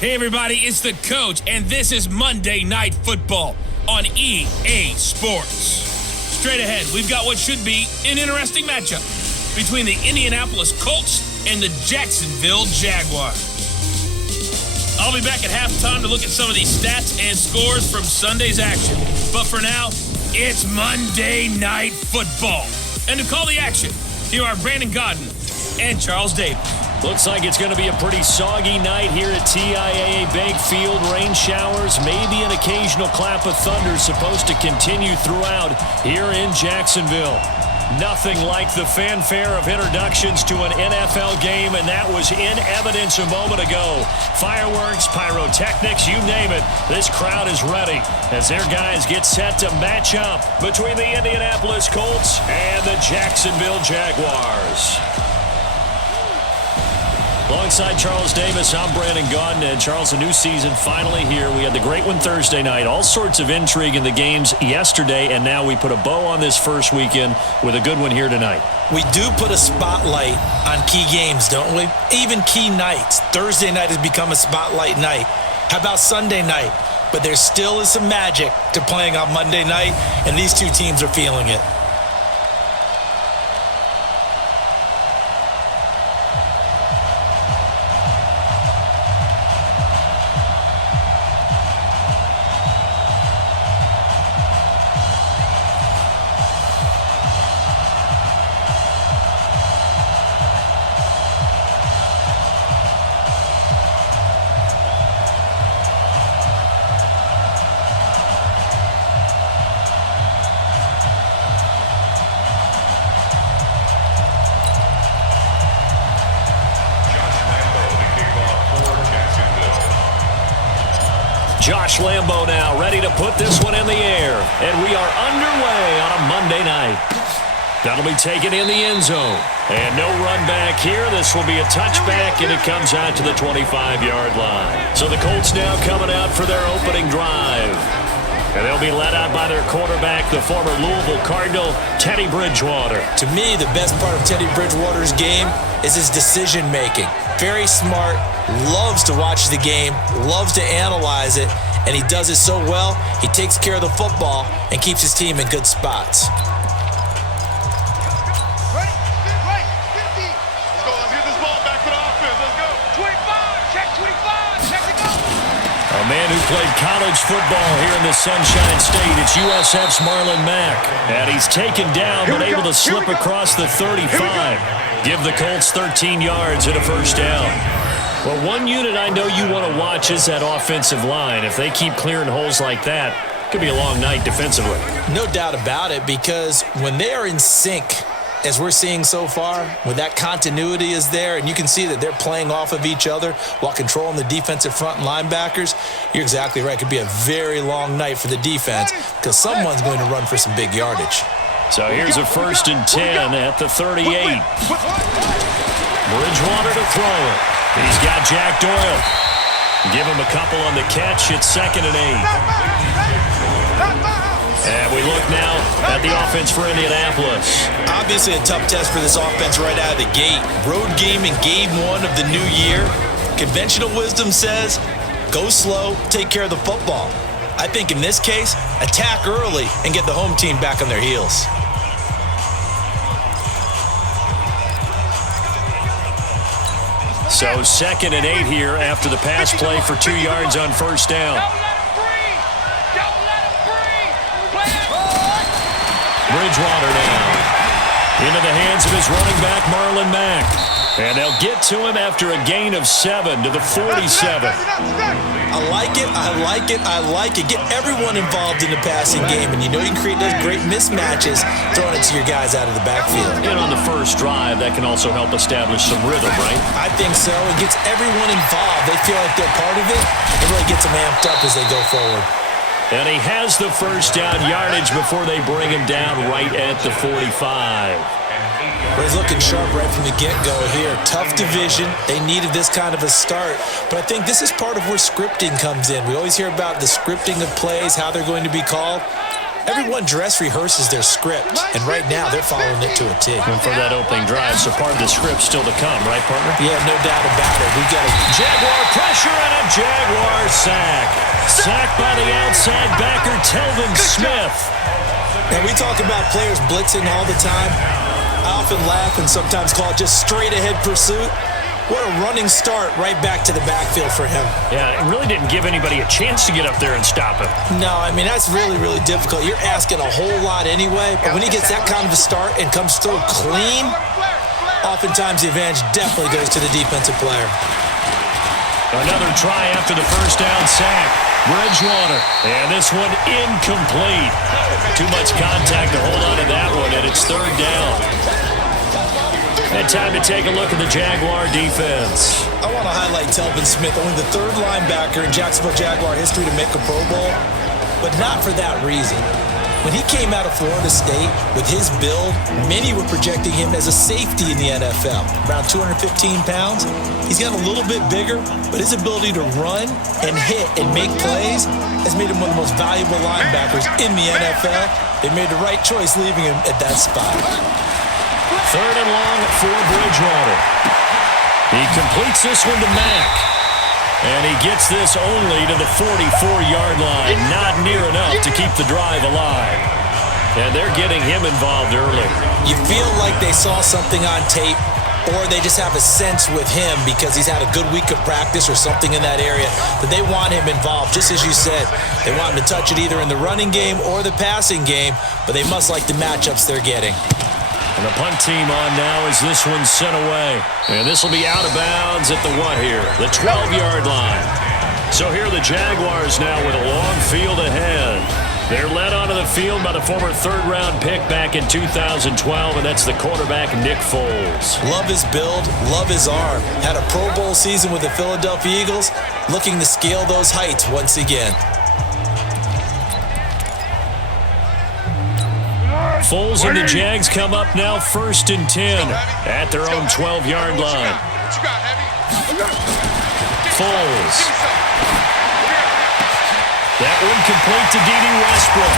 Hey everybody, it's the Coach, and this is Monday Night Football on EA Sports. Straight ahead, we've got what should be an interesting matchup between the Indianapolis Colts and the Jacksonville Jaguars. I'll be back at halftime to look at some of these stats and scores from Sunday's action. But for now, it's Monday Night Football. And to call the action, here are Brandon Godden and Charles Davis. Looks like it's going to be a pretty soggy night here at TIAA Bank Field. Rain showers, maybe an occasional clap of thunder supposed to continue throughout here in Jacksonville. Nothing like the fanfare of introductions to an NFL game, and that was in evidence a moment ago. Fireworks, pyrotechnics, you name it. This crowd is ready as their guys get set to match up between the Indianapolis Colts and the Jacksonville Jaguars. Alongside Charles Davis, I'm Brandon Godden. And Charles, a new season finally here. We had the great one Thursday night. All sorts of intrigue in the games yesterday, and now we put a bow on this first weekend with a good one here tonight. We do put a spotlight on key games, don't we? Even key nights. Thursday night has become a spotlight night. How about Sunday night? But there still is some magic to playing on Monday night, and these two teams are feeling it. Josh Lambo now ready to put this one in the air. And we are underway on a Monday night. That'll be taken in the end zone. And no run back here. This will be a touchback, and it comes out to the 25-yard line. So the Colts now coming out for their opening drive. And they'll be led out by their quarterback, the former Louisville Cardinal, Teddy Bridgewater. To me, the best part of Teddy Bridgewater's game is his decision-making. Very smart, loves to watch the game, loves to analyze it, and he does it so well, he takes care of the football and keeps his team in good spots. A man who played college football here in the Sunshine State. It's USF's Marlon Mack. And he's taken down but able to slip across the 35. Give the Colts 13 yards and a first down. Well, one unit I know you want to watch is that offensive line. If they keep clearing holes like that, it could be a long night defensively. No doubt about it, because when they are in sync, as we're seeing so far, when that continuity is there, and you can see that they're playing off of each other while controlling the defensive front and linebackers, you're exactly right. It could be a very long night for the defense because someone's going to run for some big yardage. So here's a 1st and 10 at the 38. Bridgewater to throw it. He's got Jack Doyle. Give him a couple on the catch. It's 2nd and 8. And we look now at the offense for Indianapolis. Obviously a tough test for this offense right out of the gate. Road game in game one of the new year. Conventional wisdom says, go slow, take care of the football. I think in this case, attack early and get the home team back on their heels. So 2nd and 8 here after the pass play for 2 yards on first down. Bridgewater now into the hands of his running back, Marlon Mack. And they'll get to him after a gain of 7 to the 47. I like it, I like it, I like it. Get everyone involved in the passing game, and you know you can create those great mismatches throwing it to your guys out of the backfield. And on the first drive, that can also help establish some rhythm, right? I think so. It gets everyone involved. They feel like they're part of it. It really gets them amped up as they go forward. And he has the first down yardage before they bring him down right at the 45. Well, he's looking sharp right from the get-go here. Tough division. They needed this kind of a start. But I think this is part of where scripting comes in. We always hear about the scripting of plays, how they're going to be called. Everyone dress rehearses their script, and right now they're following it to a T. And for that opening drive, so part of the script still to come, right, partner? Yeah, no doubt about it. We've got a Jaguar pressure. pressure and a Jaguar sack. Sacked by the outside backer, Telvin Smith. And we talk about players blitzing all the time. I often laugh and sometimes call it just straight-ahead pursuit. What a running start right back to the backfield for him. Yeah, it really didn't give anybody a chance to get up there and stop him. No, I mean, that's really, really difficult. You're asking a whole lot anyway, but when he gets that kind of a start and comes through clean, oftentimes the advantage definitely goes to the defensive player. Another try after the first down sack. Bridgewater, and this one incomplete. Too much contact to hold on to that one, and it's third down. And time to take a look at the Jaguar defense. I want to highlight Telvin Smith, only the third linebacker in Jacksonville Jaguar history to make a Pro Bowl, but not for that reason. When he came out of Florida State with his build, many were projecting him as a safety in the NFL, around 215 pounds. He's gotten a little bit bigger, but his ability to run and hit and make plays has made him one of the most valuable linebackers in the NFL. They made the right choice leaving him at that spot. Third and long for Bridgewater. He completes this one to Mack. And he gets this only to the 44-yard line. Not near enough to keep the drive alive. And they're getting him involved early. You feel like they saw something on tape, or they just have a sense with him because he's had a good week of practice or something in that area that they want him involved. Just as you said, they want him to touch it either in the running game or the passing game, but they must like the matchups they're getting. And the punt team on now as this one's sent away. And this will be out of bounds at the what here? The 12-yard line. So here are the Jaguars now with a long field ahead. They're led onto the field by the former third-round pick back in 2012, and that's the quarterback, Nick Foles. Love his build, love his arm. Had a Pro Bowl season with the Philadelphia Eagles, looking to scale those heights once again. Foles and the Jags come up now 1st and 10 at their own 12-yard line. Foles. That one complete to D.D. Westbrook.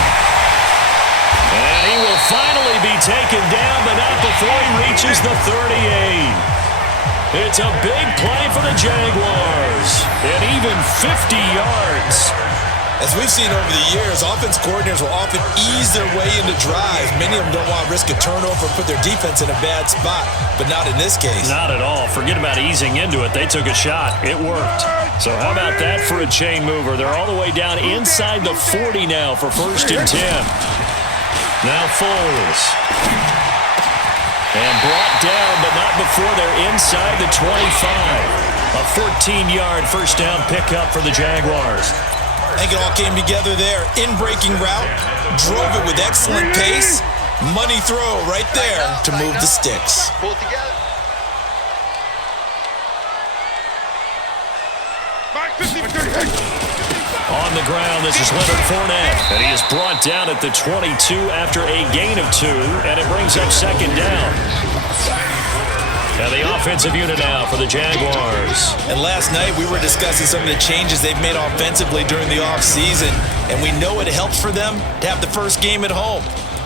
And he will finally be taken down, but not before he reaches the 38. It's a big play for the Jaguars. And even 50 yards. As we've seen over the years, offense coordinators will often ease their way into drives. Many of them don't want to risk a turnover and put their defense in a bad spot, but not in this case. Not at all. Forget about easing into it. They took a shot. It worked. So how about that for a chain mover? They're all the way down inside the 40 now for 1st and 10. Now Foles. And brought down, but not before they're inside the 25. A 14-yard first down pickup for the Jaguars. I think it all came together there. In-breaking route, drove it with excellent pace. Money throw right there to move the sticks. Pull it together. On the ground, this is Leonard Fournette. And he is brought down at the 22 after a gain of 2, and it brings up 2nd down. Now the offensive unit now for the Jaguars. And last night we were discussing some of the changes they've made offensively during the offseason, and we know it helps for them to have the first game at home.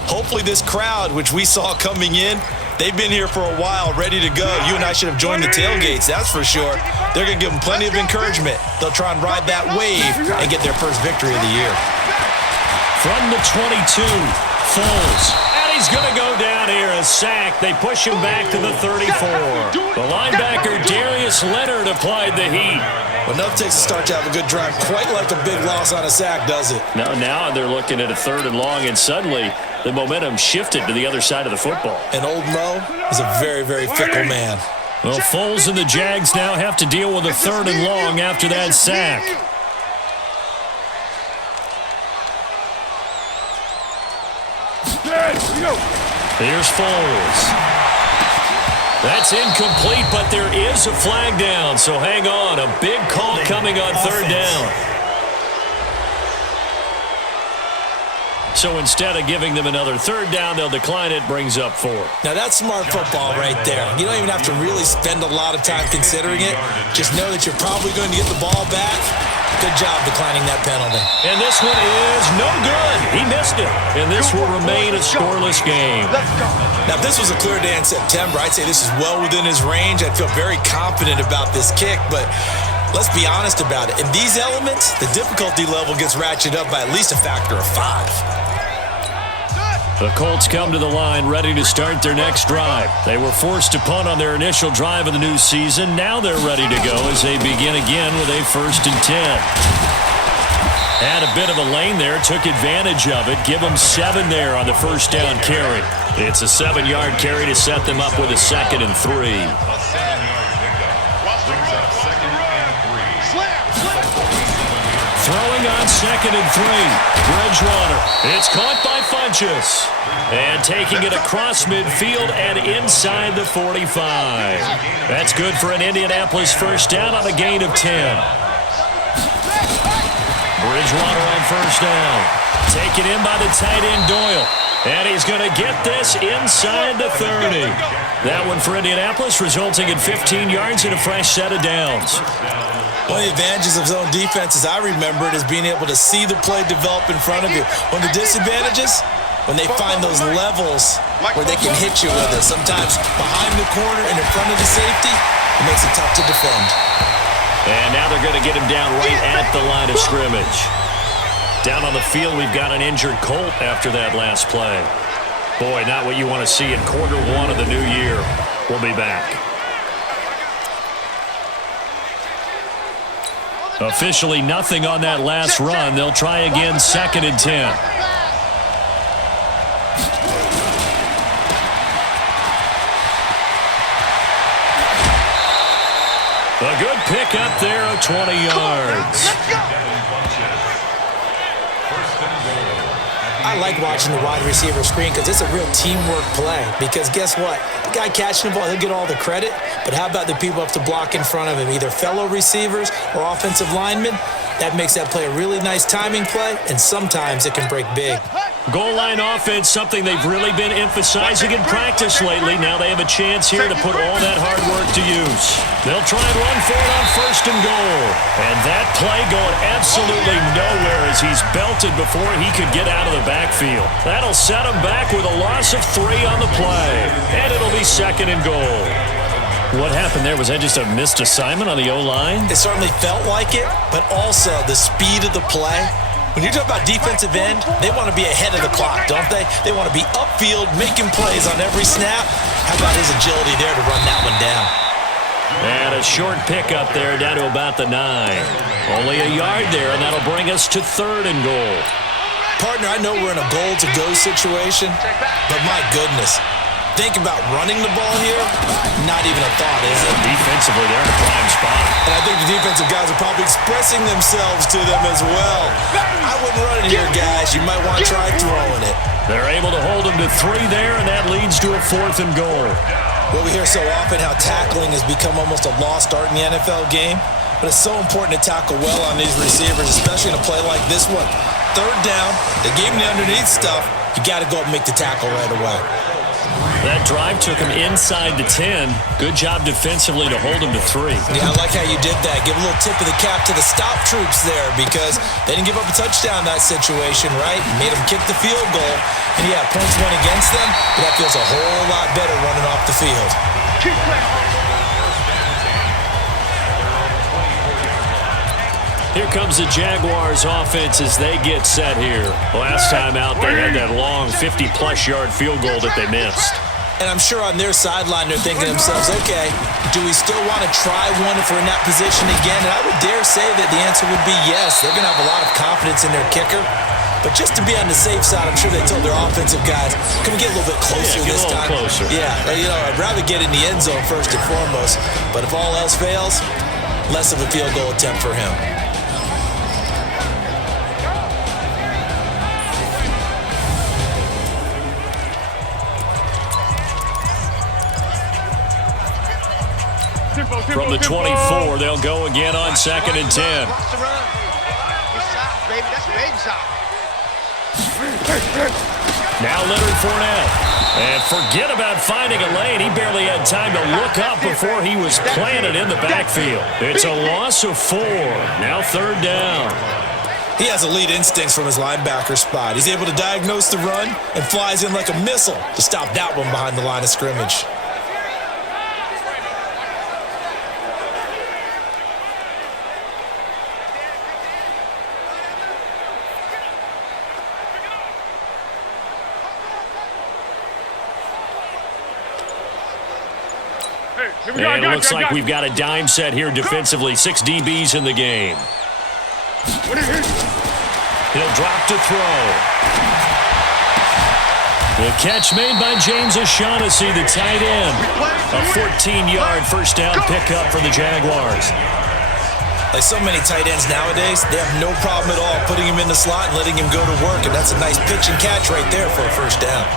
Hopefully this crowd, which we saw coming in, they've been here for a while, ready to go. You and I should have joined the tailgates, that's for sure. They're going to give them plenty of encouragement. They'll try and ride that wave and get their first victory of the year. From the 22, Foles. He's going to go down here, a sack. They push him back to the 34. The linebacker, Darius Leonard, applied the heat. Well, nothing takes a start to have a good drive, quite like a big loss on a sack, does it? Now they're looking at a 3rd and long, and suddenly the momentum shifted to the other side of the football. And old Mo is a very, very fickle man. Well, Foles and the Jags now have to deal with a 3rd and long after that sack. Here's Foles. That's incomplete, but there is a flag down, so hang on. A big call coming on 3rd down. So instead of giving them another 3rd down, they'll decline it, brings up 4. Now that's smart football right there. You don't even have to really spend a lot of time considering it. Just know that you're probably going to get the ball back. Good job declining that penalty. And this one is no good. He missed it. And this will remain a scoreless game. Now, if this was a clear day in September, I'd say this is well within his range. I'd feel very confident about this kick, but Let's be honest about it. In these elements, the difficulty level gets ratcheted up by at least a factor of 5. The Colts come to the line ready to start their next drive. They were forced to punt on their initial drive of the new season. Now they're ready to go as they begin again with a 1st and 10. Had a bit of a lane there, took advantage of it. Give them 7 there on the first down carry. It's a 7-yard carry to set them up with a 2nd and 3. Throwing on 2nd and 3. Bridgewater. It's caught by Funchess. And taking it across midfield and inside the 45. That's good for an Indianapolis first down on a gain of 10. Bridgewater on first down. Taken in by the tight end Doyle. And he's going to get this inside the 30. That one for Indianapolis, resulting in 15 yards and a fresh set of downs. One of the advantages of zone defense, as I remember it, is being able to see the play develop in front of you. One of the disadvantages, when they find those levels where they can hit you with it. Sometimes behind the corner and in front of the safety, it makes it tough to defend. And now they're going to get him down right at the line of scrimmage. Down on the field, we've got an injured Colt after that last play. Boy, not what you want to see in quarter 1 of the new year. We'll be back. Officially nothing on that last run. They'll try again, 2nd and 10. A good pick up there of 20 yards. I like watching the wide receiver screen because it's a real teamwork play. Because guess what? The guy catching the ball, he'll get all the credit. But how about the people up to block in front of him, either fellow receivers or offensive linemen? That makes that play a really nice timing play, and sometimes it can break big. Goal line offense, something they've really been emphasizing in practice lately. Now they have a chance here to put all that hard work to use. They'll try and run for it on 1st and goal. And that play going absolutely nowhere as he's belted before he could get out of the backfield. That'll set him back with a loss of 3 on the play. And it'll be 2nd and goal. What happened there? Was that just a missed assignment on the O-line? It certainly felt like it, but also the speed of the play. When you talk about defensive end, they want to be ahead of the clock, don't they? They want to be upfield, making plays on every snap. How about his agility there to run that one down? And a short pickup there down to about the 9. Only a yard there, and that'll bring us to 3rd and goal. Partner, I know we're in a goal-to-go situation, but my goodness. Think about running the ball here, not even a thought, is it? Defensively, they're in a prime spot. And I think the defensive guys are probably expressing themselves to them as well. I wouldn't run it here, guys. You might want to try throwing it. They're able to hold them to 3 there, and that leads to a 4th and goal. Well, we hear so often how tackling has become almost a lost art in the NFL game, but it's so important to tackle well on these receivers, especially in a play like this one. 3rd down, they gave him the underneath stuff. You got to go up and make the tackle right away. That drive took him inside the 10. Good job defensively to hold him to 3. Yeah, I like how you did that. Give a little tip of the cap to the stop troops there because they didn't give up a touchdown in that situation, right? Made them kick the field goal. And yeah, points went against them, but that feels a whole lot better running off the field. Here comes the Jaguars offense as they get set here. Last time out, they had that long 50-plus yard field goal that they missed. And I'm sure on their sideline they're thinking to themselves, okay, do we still want to try one if we're in that position again? And I would dare say that the answer would be yes. They're going to have a lot of confidence in their kicker. But just to be on the safe side, I'm sure they told their offensive guys, can we get a little bit closer this time? Closer. Yeah, I'd rather get in the end zone first and foremost. But if all else fails, less of a field goal attempt for him. From the 24, they'll go again on 2nd and 10. Now Leonard Fournette. And forget about finding a lane. He barely had time to look up before he was planted in the backfield. It's a loss of 4. Now 3rd down. He has elite instincts from his linebacker spot. He's able to diagnose the run and flies in like a missile to stop that one behind the line of scrimmage. And it looks like we've got a dime set here defensively. 6 DBs in the game. He'll drop to throw. The catch made by James O'Shaughnessy, the tight end. A 14-yard first down pickup for the Jaguars. Like so many tight ends nowadays, they have no problem at all putting him in the slot and letting him go to work, and that's a nice pitch and catch right there for a first down.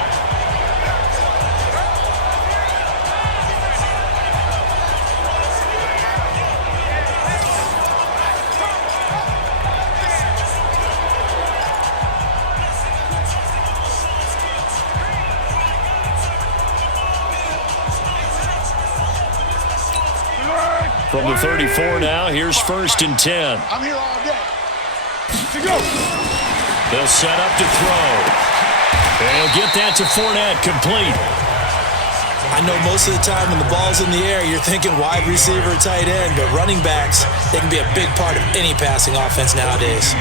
From the 34 now, here's 1st and 10. I'm here all day. To go. They'll set up to throw. And he'll get that to Fournette, complete. I know most of the time when the ball's in the air, you're thinking wide receiver, tight end, but running backs, they can be a big part of any passing offense nowadays.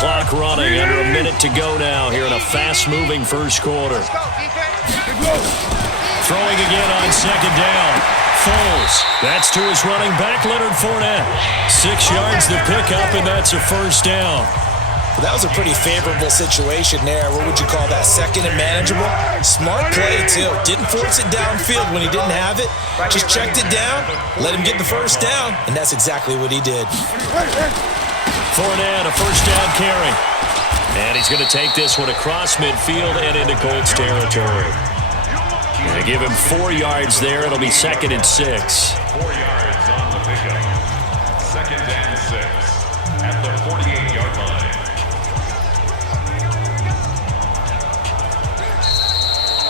Clock running, under a minute to go now here in a fast-moving first quarter. Throwing again on 2nd down. Foles. That's to his running back, Leonard Fournette. 6 yards the pickup, and that's a first down. Well, that was a pretty favorable situation there. What would you call that? 2nd and manageable? Smart play, too. Didn't force it downfield when he didn't have it. Just checked it down, let him get the first down, and that's exactly what he did. Fournette, a first down carry. And he's going to take this one across midfield and into Colts territory. Going to give him 4 yards there. It'll be 2nd and 6. 4 yards on the pickup. 2nd and 6 at the 48-yard line.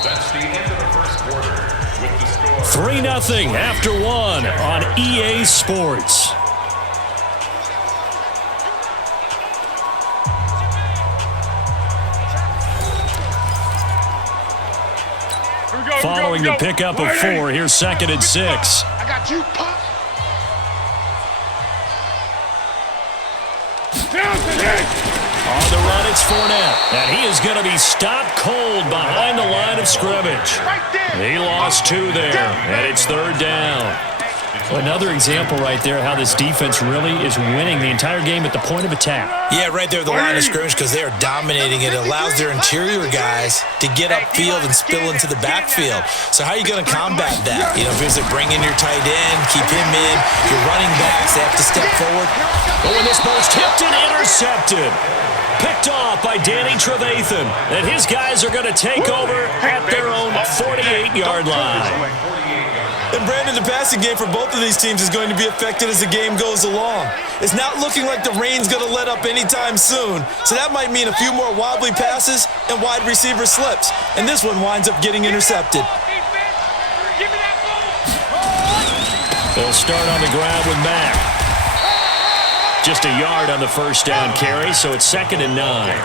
That's the end of the first quarter with the score 3-0 after 1 on EA Sports. Following the pickup of 4, here's 2nd and 6. I got you, pop. On the run, it's Fournette. And he is going to be stopped cold behind the line of scrimmage. He lost 2 there, and it's 3rd down. Another example right there how this defense really is winning the entire game at the point of attack. Yeah, right there at the line of scrimmage because they are dominating it. It allows their interior guys to get upfield and spill into the backfield. So how are you going to combat that? You know, if you're to bring in your tight end, keep him in, your running backs, they have to step forward. Oh, and this ball's tipped and intercepted. Picked off by Danny Trevathan. And his guys are going to take over at their own 48-yard line. And Brandon, the passing game for both of these teams is going to be affected as the game goes along. It's not looking like the rain's going to let up anytime soon, so that might mean a few more wobbly passes and wide receiver slips. And this one winds up getting intercepted. They'll start on the ground with Mack. Just a yard on the first down carry, so it's 2nd and 9.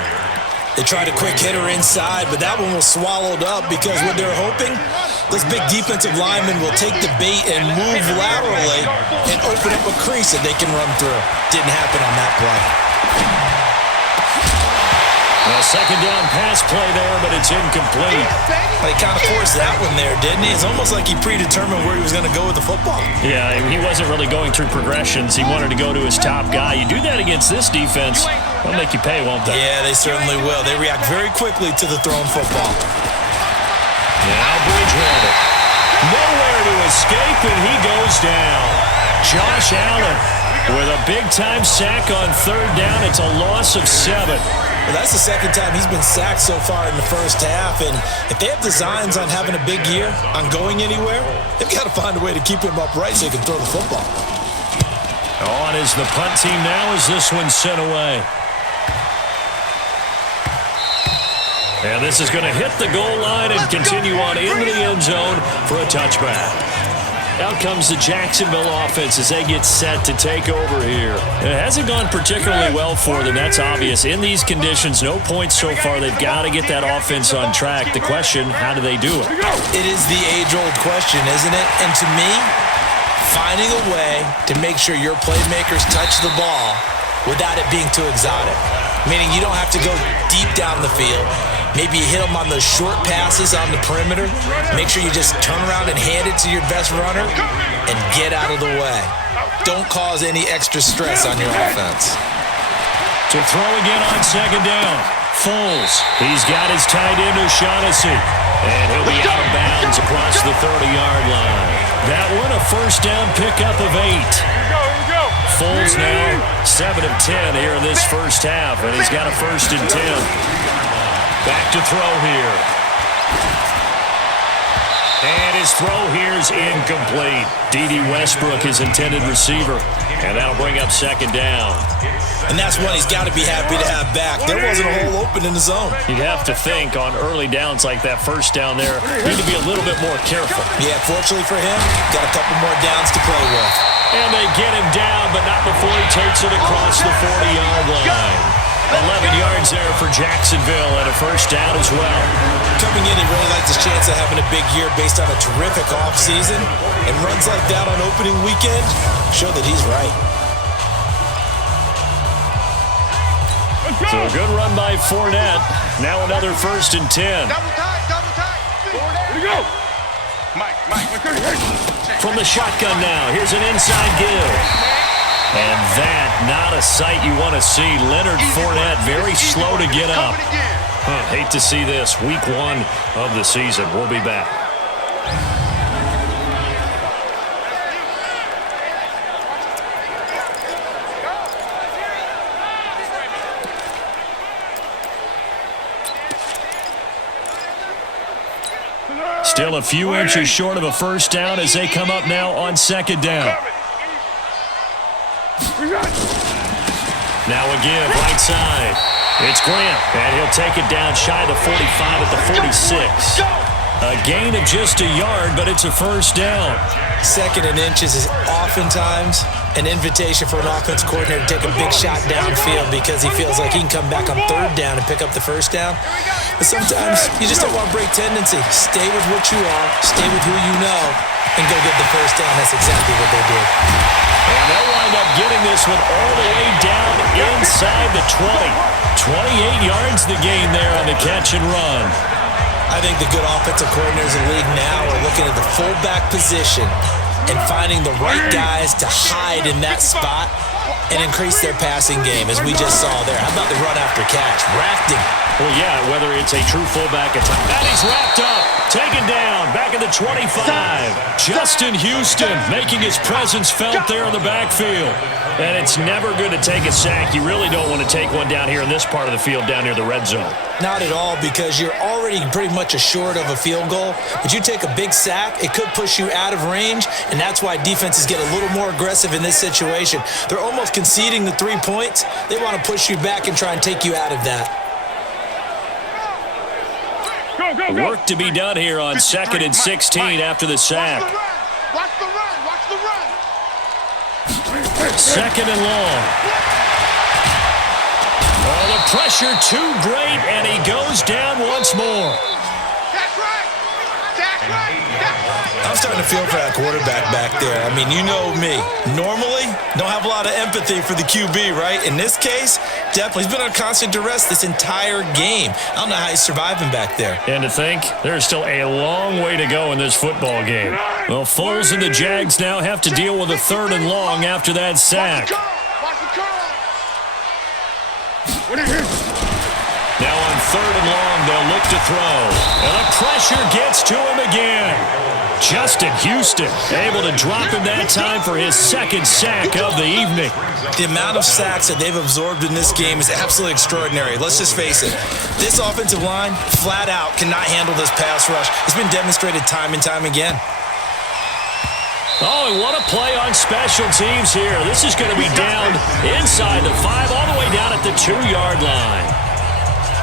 They tried a quick hitter inside, but that one was swallowed up because what they're hoping, those big defensive linemen will take the bait and move laterally and open up a crease that they can run through. Didn't happen on that play. A 2nd down pass play there, but it's incomplete. Well, he kind of forced that one there, didn't he? It's almost like he predetermined where he was going to go with the football. Yeah, he wasn't really going through progressions. He wanted to go to his top guy. You do that against this defense, they'll make you pay, won't they? Yeah, they certainly will. They react very quickly to the thrown football. Now Bridgewater. Nowhere to escape, and he goes down. Josh Allen with a big-time sack on 3rd down. It's a loss of 7. Well, that's the 2nd time he's been sacked so far in the first half, and if they have designs on having a big year, on going anywhere, they've got to find a way to keep him upright so he can throw the football. On is the punt team now as this one's sent away. And this is going to hit the goal line and continue on into the end zone for a touchback. Out comes the Jacksonville offense as they get set to take over here. It hasn't gone particularly well for them, that's obvious. In these conditions, no points so far. They've got to get that offense on track. The question, how do they do it? It is the age-old question, isn't it? And to me, finding a way to make sure your playmakers touch the ball without it being too exotic. meaning you don't have to go deep down the field. Maybe you hit them on those short passes on the perimeter. Make sure you just turn around and hand it to your best runner and get out of the way. Don't cause any extra stress on your offense. To throw again on second down. Foles. He's got his tight end O'Shaughnessy. And he'll be out of bounds across the 30-yard line. That one a first down pickup of 8. Foles now 7 of 10 here in this first half, and he's got a 1st and 10. Back to throw here. And his throw here's incomplete. D.D. Westbrook, his intended receiver. And that'll bring up 2nd down. And that's one he's got to be happy to have back. There wasn't a hole open in the zone. You'd have to think on early downs like that first down there, you need to be a little bit more careful. Yeah, fortunately for him, got a couple more downs to play with. And they get him down, but not before he takes it across the 40-yard line. 11 yards there for Jacksonville and a first down as well. Coming in, he really likes his chance of having a big year based on a terrific offseason. And runs like that on opening weekend show that he's right. So a good run by Fournette. Now another 1st and 10. Double tight. Here we go. Mike. From the shotgun now. Here's an inside give. And that, not a sight you want to see. Leonard Fournette very slow to get up. Hate to see this. Week 1 of the season. We'll be back. Still a few inches short of a first down as they come up now on 2nd down. Now again, right side. It's Grant, and he'll take it down shy of the 45 at the 46. A gain of just a yard, but it's a first down. 2nd and inches is oftentimes an invitation for an offense coordinator to take a big shot downfield because he feels like he can come back on 3rd down and pick up the first down. But sometimes you just don't want to break tendency. Stay with what you are, stay with who you know, and go get the first down. That's exactly what they did. And they'll wind up getting this one all the way down inside the 20. 28 yards the gain there on the catch and run. I think the good offensive coordinators in the league now are looking at the fullback position and finding the right guys to hide in that spot and increase their passing game, as we just saw there. How about the run after catch? Rafting. Well, yeah, whether it's a true fullback attack. And he's wrapped up, taken down, back at the 25. Justin Houston making his presence felt there in the backfield. And it's never good to take a sack. You really don't want to take one down here in this part of the field, down near the red zone. Not at all, because you're already pretty much assured of a field goal. But you take a big sack, it could push you out of range, and that's why defenses get a little more aggressive in this situation. They're almost conceding the 3 points. They want to push you back and try and take you out of that. Work to be done here on 2nd and 16 after the sack. Watch the run. 2nd and long. Oh, the pressure too great, and he goes down once more. That's right. I'm starting to feel for that quarterback back there. I mean, you know me. Normally, don't have a lot of empathy for the QB, right? In this case, definitely. He's been on constant duress this entire game. I don't know how he's surviving back there. And to think, there's still a long way to go in this football game. Well, Foles and the Jags now have to deal with a 3rd and long after that sack. Watch the curl. Now on 3rd and long, they'll look to throw. And the pressure gets to him again. Justin Houston able to drop him that time for his 2nd sack of the evening. The amount of sacks that they've absorbed in this game is absolutely extraordinary. Let's just face it. This offensive line, flat out, cannot handle this pass rush. It's been demonstrated time and time again. Oh, and what a play on special teams here. This is going to be down inside the 5, all the way down at the 2-yard line.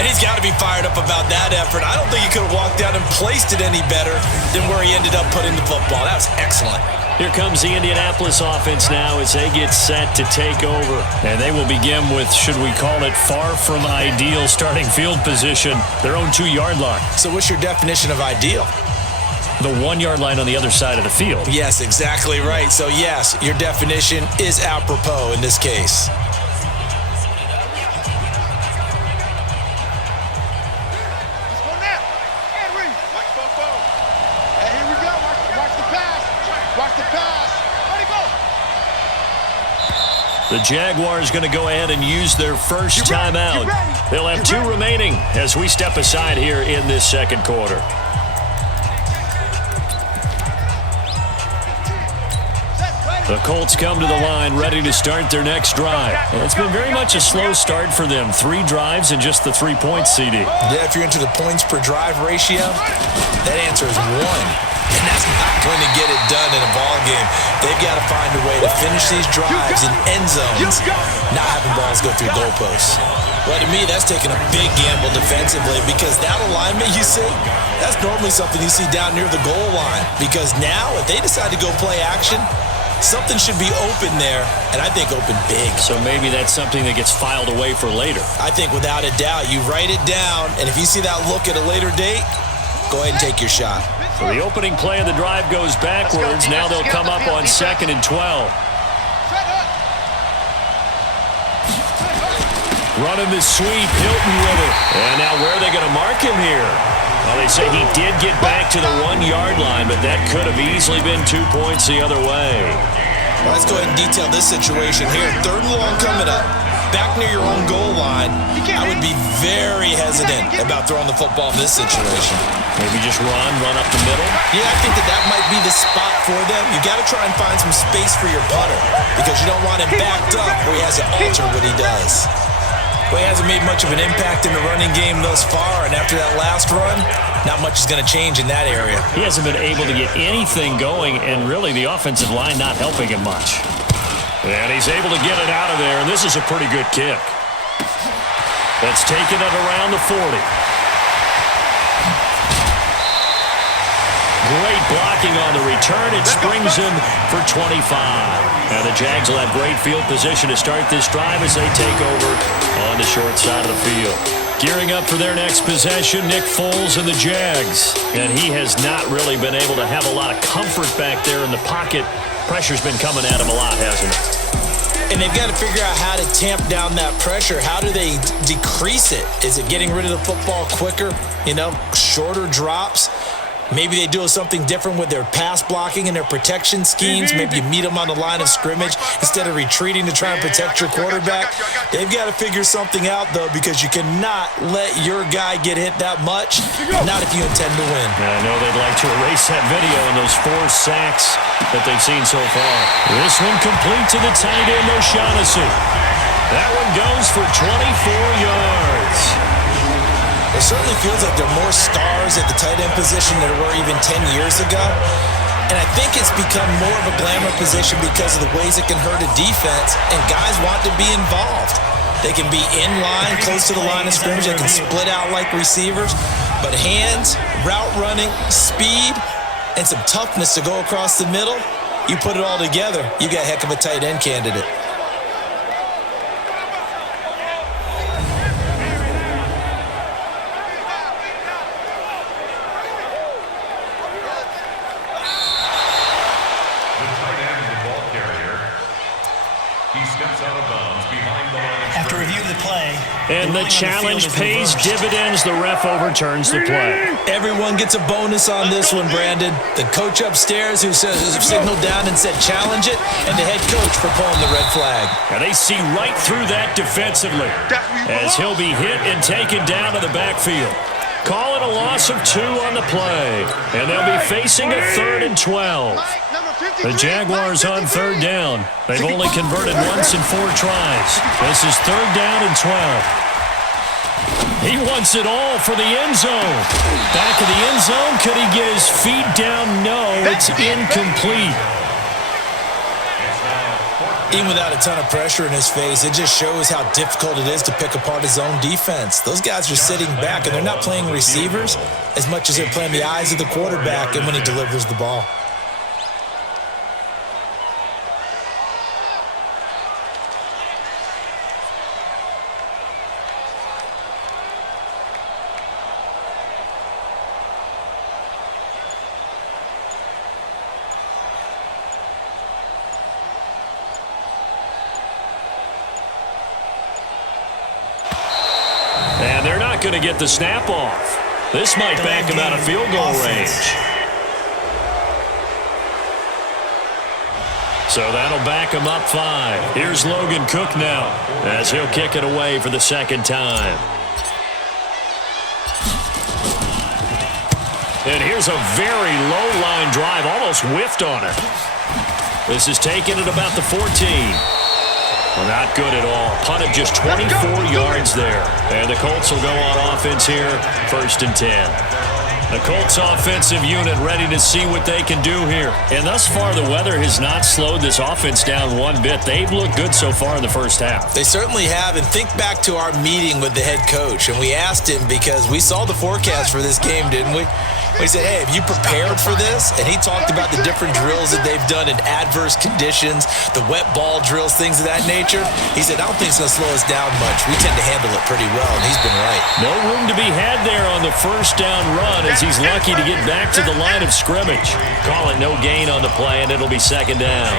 And he's got to be fired up about that effort. I don't think he could have walked out and placed it any better than where he ended up putting the football. That was excellent. Here comes the Indianapolis offense now as they get set to take over. And they will begin with, should we call it, far from ideal starting field position, their own 2-yard line. So what's your definition of ideal? The 1-yard line on the other side of the field. Yes, exactly right. So yes, your definition is apropos in this case. Watch the pass. Ready, go. The Jaguars going to go ahead and use their first timeout. They'll have 2 remaining as we step aside here in this second quarter. The Colts come to the line ready to start their next drive. And it's been very much a slow start for them. 3 drives and just the 3 points, CD. Yeah, if you're into the points per drive ratio, that answer is 1. And that's not going to get it done in a ball game. They've got to find a way to finish these drives in end zones, not having balls go through goalposts. Well, to me, that's taking a big gamble defensively because that alignment you see, that's normally something you see down near the goal line. Because now, if they decide to go play action, something should be open there, and I think open big. So maybe that's something that gets filed away for later. I think without a doubt, you write it down, and if you see that look at a later date, go ahead and take your shot. So the opening play of the drive goes backwards. Now they'll come up on 2nd and 12. Running the sweep, Hilton with it. And now where are they going to mark him here? Well, they say he did get back to the 1-yard line, but that could have easily been 2 points the other way. Well, let's go ahead and detail this situation here. 3rd and long coming up, back near your own goal line. I would be very hesitant about throwing the football in this situation. Maybe just run up the middle. Yeah, I think that might be the spot for them. You got to try and find some space for your punter because you don't want him backed up where he has to alter what he does. Well, he hasn't made much of an impact in the running game thus far, and after that last run, not much is going to change in that area. He hasn't been able to get anything going, and really the offensive line not helping him much. And he's able to get it out of there, and this is a pretty good kick. That's taken it around the 40. Great blocking on the return. It springs him for 25. Now the Jags will have great field position to start this drive as they take over on the short side of the field. Gearing up for their next possession, Nick Foles and the Jags. And he has not really been able to have a lot of comfort back there in the pocket. Pressure's been coming at him a lot, hasn't it? And they've got to figure out how to tamp down that pressure. How do they decrease it? Is it getting rid of the football quicker? Shorter drops? Maybe they do something different with their pass blocking and their protection schemes. Maybe you meet them on the line of scrimmage instead of retreating to try and protect your quarterback. They've got to figure something out, though, because you cannot let your guy get hit that much, not if you intend to win. I know they'd like to erase that video and those 4 sacks that they've seen so far. This one complete to the tight end, O'Shaughnessy. That one goes for 24 yards. It certainly feels like there are more stars at the tight end position than there were even 10 years ago. And I think it's become more of a glamour position because of the ways it can hurt a defense, and guys want to be involved. They can be in line, close to the line of scrimmage. They can split out like receivers. But hands, route running, speed, and some toughness to go across the middle, you put it all together, you got a heck of a tight end candidate. And the challenge pays dividends. The ref overturns the play. Everyone gets a bonus on this one, Brandon. The coach upstairs who signaled down and said challenge it, and the head coach for pulling the red flag. And they see right through that defensively as he'll be hit and taken down to the backfield. Call it a loss of 2 on the play, and they'll be facing a 3rd and 12. The Jaguars on 3rd down. They've only converted once in 4 tries. This is 3rd down and 12. He wants it all for the end zone. Back of the end zone. Could he get his feet down? No, it's incomplete. Even without a ton of pressure in his face, it just shows how difficult it is to pick apart his own defense. Those guys are sitting back, and they're not playing receivers as much as they're playing the eyes of the quarterback and when he delivers the ball. And they're not going to get the snap off. This might back him out of field goal range. So that'll back him up 5. Here's Logan Cook now as he'll kick it away for the second time. And here's a very low line drive, almost whiffed on it. This is taken at about the 14. Well, not good at all. Punt of just 24 yards there. And the Colts will go on offense here, 1st and 10. The Colts offensive unit ready to see what they can do here. And thus far, the weather has not slowed this offense down one bit. They've looked good so far in the first half. They certainly have. And think back to our meeting with the head coach. And we asked him because we saw the forecast for this game, didn't we? We said, hey, have you prepared for this? And he talked about the different drills that they've done in adverse conditions, the wet ball drills, things of that nature. He said, I don't think it's going to slow us down much. We tend to handle it pretty well, and he's been right. No room to be had there on the first down run as he's lucky to get back to the line of scrimmage. Call it no gain on the play, and it'll be 2nd down.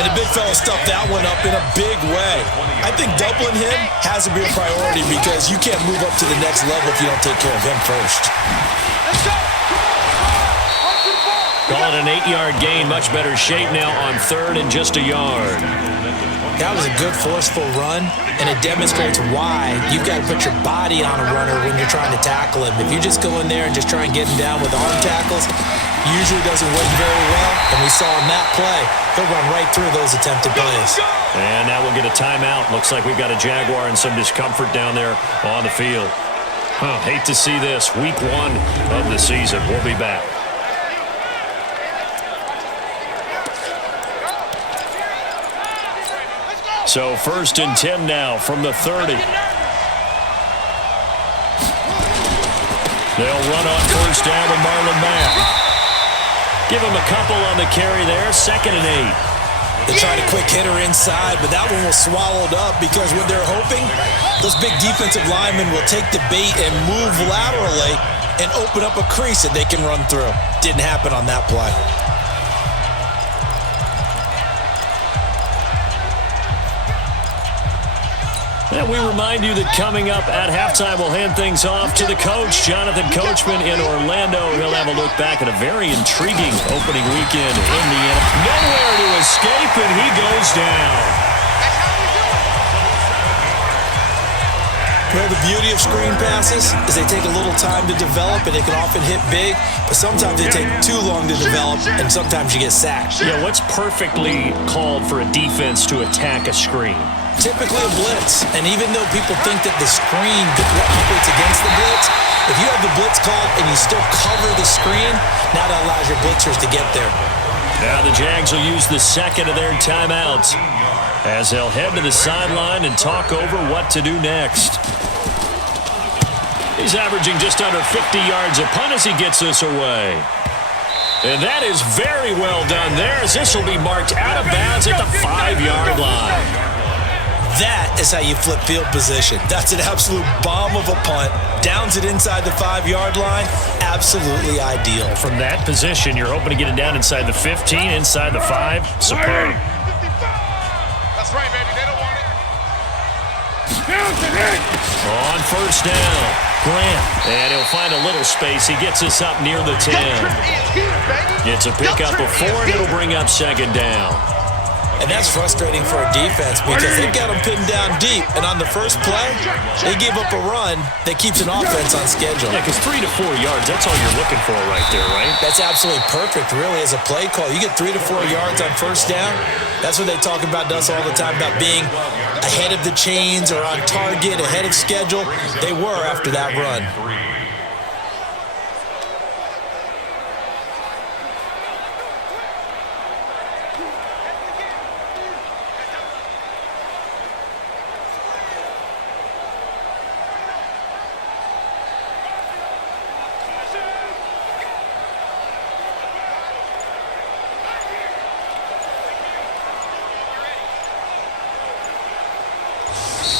And the big fella stuffed that one up in a big way. I think doubling him has to be a priority because you can't move up to the next level if you don't take care of him first. Call it an 8-yard gain. Much better shape now on 3rd and just a yard. That was a good, forceful run, and it demonstrates why you've got to put your body on a runner when you're trying to tackle him. If you just go in there and just try and get him down with arm tackles, usually doesn't work very well, and we saw on that play, he'll run right through those attempted plays. And now we'll get a timeout. Looks like we've got a Jaguar and some discomfort down there on the field. Hate to see this. Week 1 of the season. We'll be back. So 1st and 10 now from the 30. They'll run on 1st down with Marlon Mack. Give him a couple on the carry there. 2nd and 8. They tried a quick hitter inside, but that one was swallowed up because what they're hoping, those big defensive linemen will take the bait and move laterally and open up a crease that they can run through. Didn't happen on that play. And we remind you that coming up at halftime, we'll hand things off to the coach, Jonathan Coachman in Orlando. He'll have a look back at a very intriguing opening weekend in Indiana. Nowhere to escape, and he goes down. Well, the beauty of screen passes is they take a little time to develop, and they can often hit big, but sometimes they take too long to develop, and sometimes you get sacked. Yeah, what's perfectly called for a defense to attack a screen? Typically a blitz, and even though people think that the screen operates against the blitz, if you have the blitz called and you still cover the screen, now that allows your blitzers to get there. Now the Jags will use the 2nd of their timeouts as they'll head to the sideline and talk over what to do next. He's averaging just under 50 yards a punt as he gets this away. And that is very well done there as this will be marked out of bounds at the 5-yard line. That is how you flip field position. That's an absolute bomb of a punt. Downs it inside the 5-yard line. Absolutely ideal. From that position, you're hoping to get it down inside the 15, inside the 5. Superb. That's right, baby. They don't want it. On 1st down, Grant. And he'll find a little space. He gets us up near the 10. It's a pickup of 4, and it'll bring up 2nd down. And that's frustrating for a defense because they've got them pinned down deep. And on the first play, they give up a run that keeps an offense on schedule. Yeah, because 3 to 4 yards, that's all you're looking for right there, right? That's absolutely perfect, really, as a play call. You get 3 to 4 yards on 1st down. That's what they talk about us all the time, about being ahead of the chains or on target, ahead of schedule. They were after that run.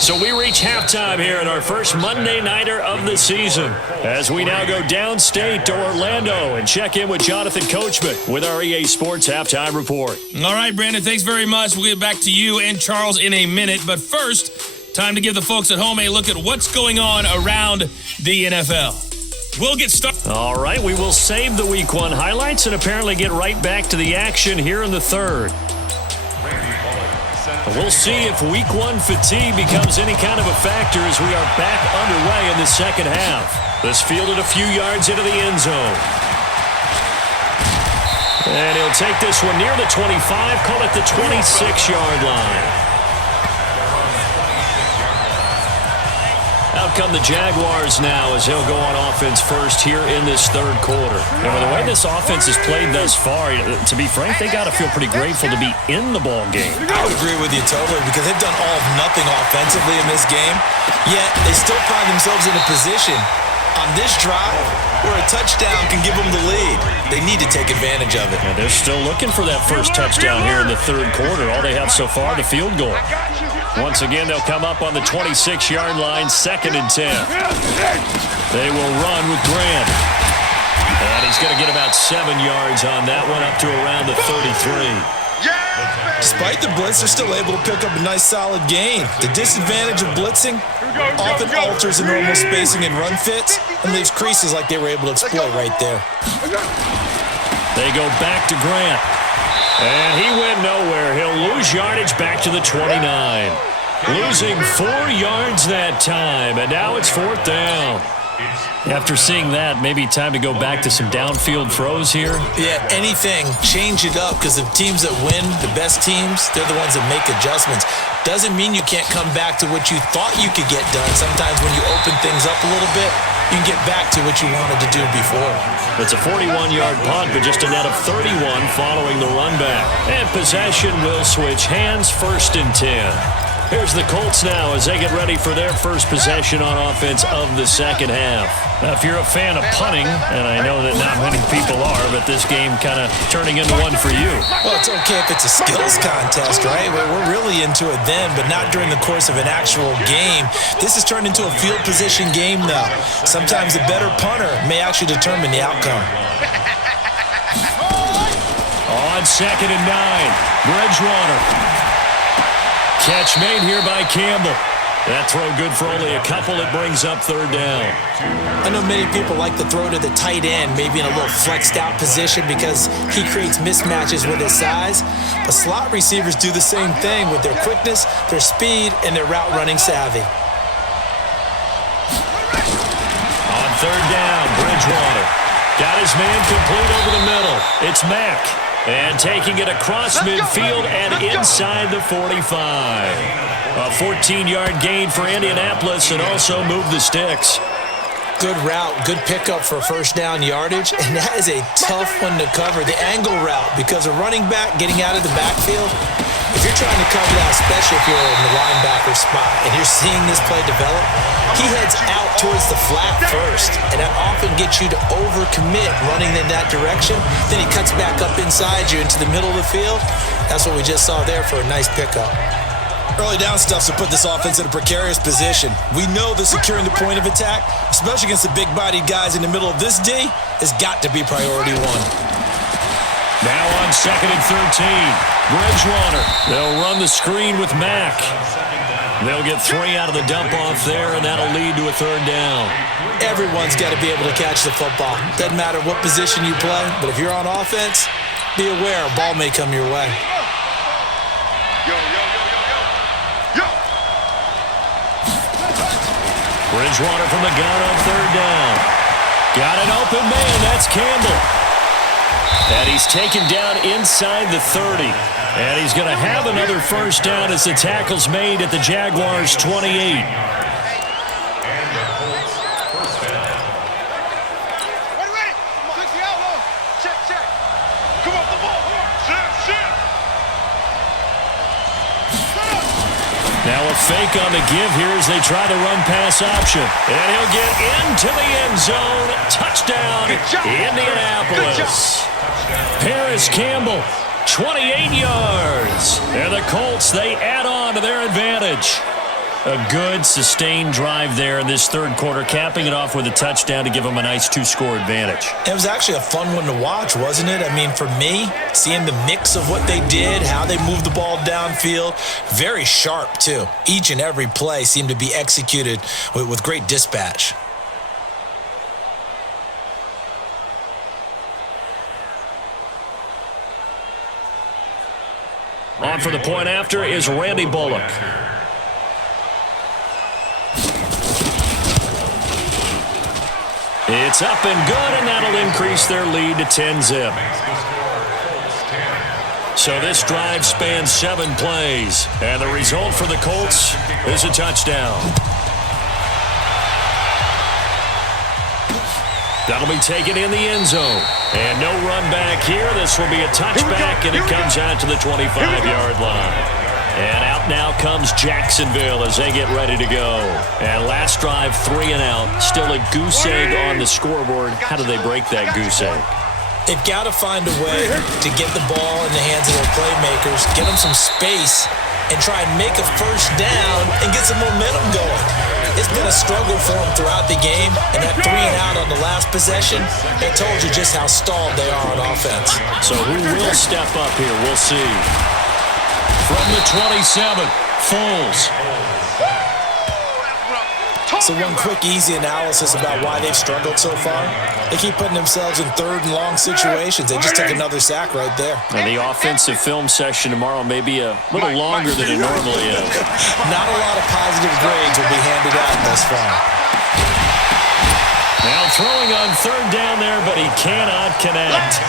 So we reach halftime here in our first Monday Nighter of the season as we now go downstate to Orlando and check in with Jonathan Coachman with our EA Sports Halftime Report. All right, Brandon, thanks very much. We'll get back to you and Charles in a minute. But first, time to give the folks at home a look at what's going on around the NFL. We'll get started. All right, we will save the Week 1 highlights and apparently get right back to the action here in the third. We'll see if Week 1 fatigue becomes any kind of a factor as we are back underway in the second half. This fielded a few yards into the end zone. And he'll take this one near the 25, call it the 26-yard line. Out come the Jaguars now as he'll go on offense first here in this third quarter. And with the way this offense has played thus far, to be frank, they got to feel pretty grateful to be in the ball game. I would agree with you totally because they've done all of nothing offensively in this game, yet they still find themselves in a position on this drive where a touchdown can give them the lead. They need to take advantage of it. And they're still looking for that first touchdown here in the third quarter. All they have so far, the field goal. Once again, they'll come up on the 26-yard line, 2nd and 10. They will run with Grant. And he's going to get about 7 yards on that one, up to around the 33. Despite the blitz, they're still able to pick up a nice solid gain. The disadvantage of blitzing often alters the normal spacing and run fits and leaves creases like they were able to exploit right there. They go back to Grant. And he went nowhere. He'll lose yardage back to the 29. Losing 4 yards that time, and now it's 4th down. After seeing that, maybe time to go back to some downfield throws here. Yeah, anything. Change it up because the teams that win, the best teams, they're the ones that make adjustments. Doesn't mean you can't come back to what you thought you could get done. Sometimes when you open things up a little bit, you can get back to what you wanted to do before. It's a 41-yard punt, but just a net of 31 following the run back. And possession will switch hands, 1st and 10. Here's the Colts now as they get ready for their first possession on offense of the second half. Now, if you're a fan of punting, and I know that not many people are, but this game kind of turning into one for you. Well, it's okay if it's a skills contest, right? We're really into it then, but not during the course of an actual game. This has turned into a field position game now. Sometimes the better punter may actually determine the outcome. On 2nd and 9, Bridgewater. Catch made here by Campbell. That throw good for only a couple. It brings up 3rd down. I know many people like to throw to the tight end, maybe in a little flexed out position because he creates mismatches with his size. But slot receivers do the same thing with their quickness, their speed, and their route running savvy. On 3rd down, Bridgewater. Got his man complete over the middle. It's Mack. And taking it across midfield and inside the 45. A 14-yard gain for Indianapolis and also move the sticks. Good route, good pickup for 1st down yardage, and that is a tough one to cover. The angle route, because a running back getting out of the backfield, if you're trying to cover that, especially if you're in the linebacker spot and you're seeing this play develop, he heads out towards the flat first, and that often gets you to overcommit running in that direction. Then he cuts back up inside you into the middle of the field. That's what we just saw there for a nice pickup. Early down stuffs will put this offense in a precarious position. We know that securing the point of attack, especially against the big-bodied guys in the middle of this D, has got to be priority 1. Now on 2nd and 13, Bridgewater. They'll run the screen with Mack. They'll get 3 out of the dump-off there, and that'll lead to a 3rd down. Everyone's got to be able to catch the football. Doesn't matter what position you play, but if you're on offense, be aware a ball may come your way. Bridgewater from the gun on 3rd down. Got an open man. That's Campbell. And he's taken down inside the 30. And he's going to have another 1st down as the tackle's made at the Jaguars' 28. Now a fake on the give here as they try the run-pass option. And he'll get into the end zone. Touchdown, Indianapolis. Paris Campbell, 28 yards. And the Colts, they add on to their advantage. A good, sustained drive there in this third quarter, capping it off with a touchdown to give them a nice 2-score advantage. It was actually a fun one to watch, wasn't it? I mean, for me, seeing the mix of what they did, how they moved the ball downfield, very sharp, too. Each and every play seemed to be executed with great dispatch. On for the point after is Randy Bullock. It's up and good, and that'll increase their lead to 10-zip. So this drive spans 7 plays, and the result for the Colts is a touchdown. That'll be taken in the end zone. And no run back here. This will be a touchback, and it comes out to the 25-yard line. And out now comes Jacksonville as they get ready to go. And last drive, 3 and out. Still a goose egg on the scoreboard. How do they break that goose egg? They've got to find a way to get the ball in the hands of their playmakers, get them some space, and try and make a first down and get some momentum going. It's been a struggle for them throughout the game, and that 3 and out on the last possession, that told you just how stalled they are on offense. So who will step up here? We'll see. From the 27, Foles. So one quick, easy analysis about why they've struggled so far. They keep putting themselves in 3rd and long situations. They just took another sack right there. And the offensive film session tomorrow may be a little longer than it normally is. Not a lot of positive grades will be handed out thus far. Now throwing on 3rd down there, but he cannot connect.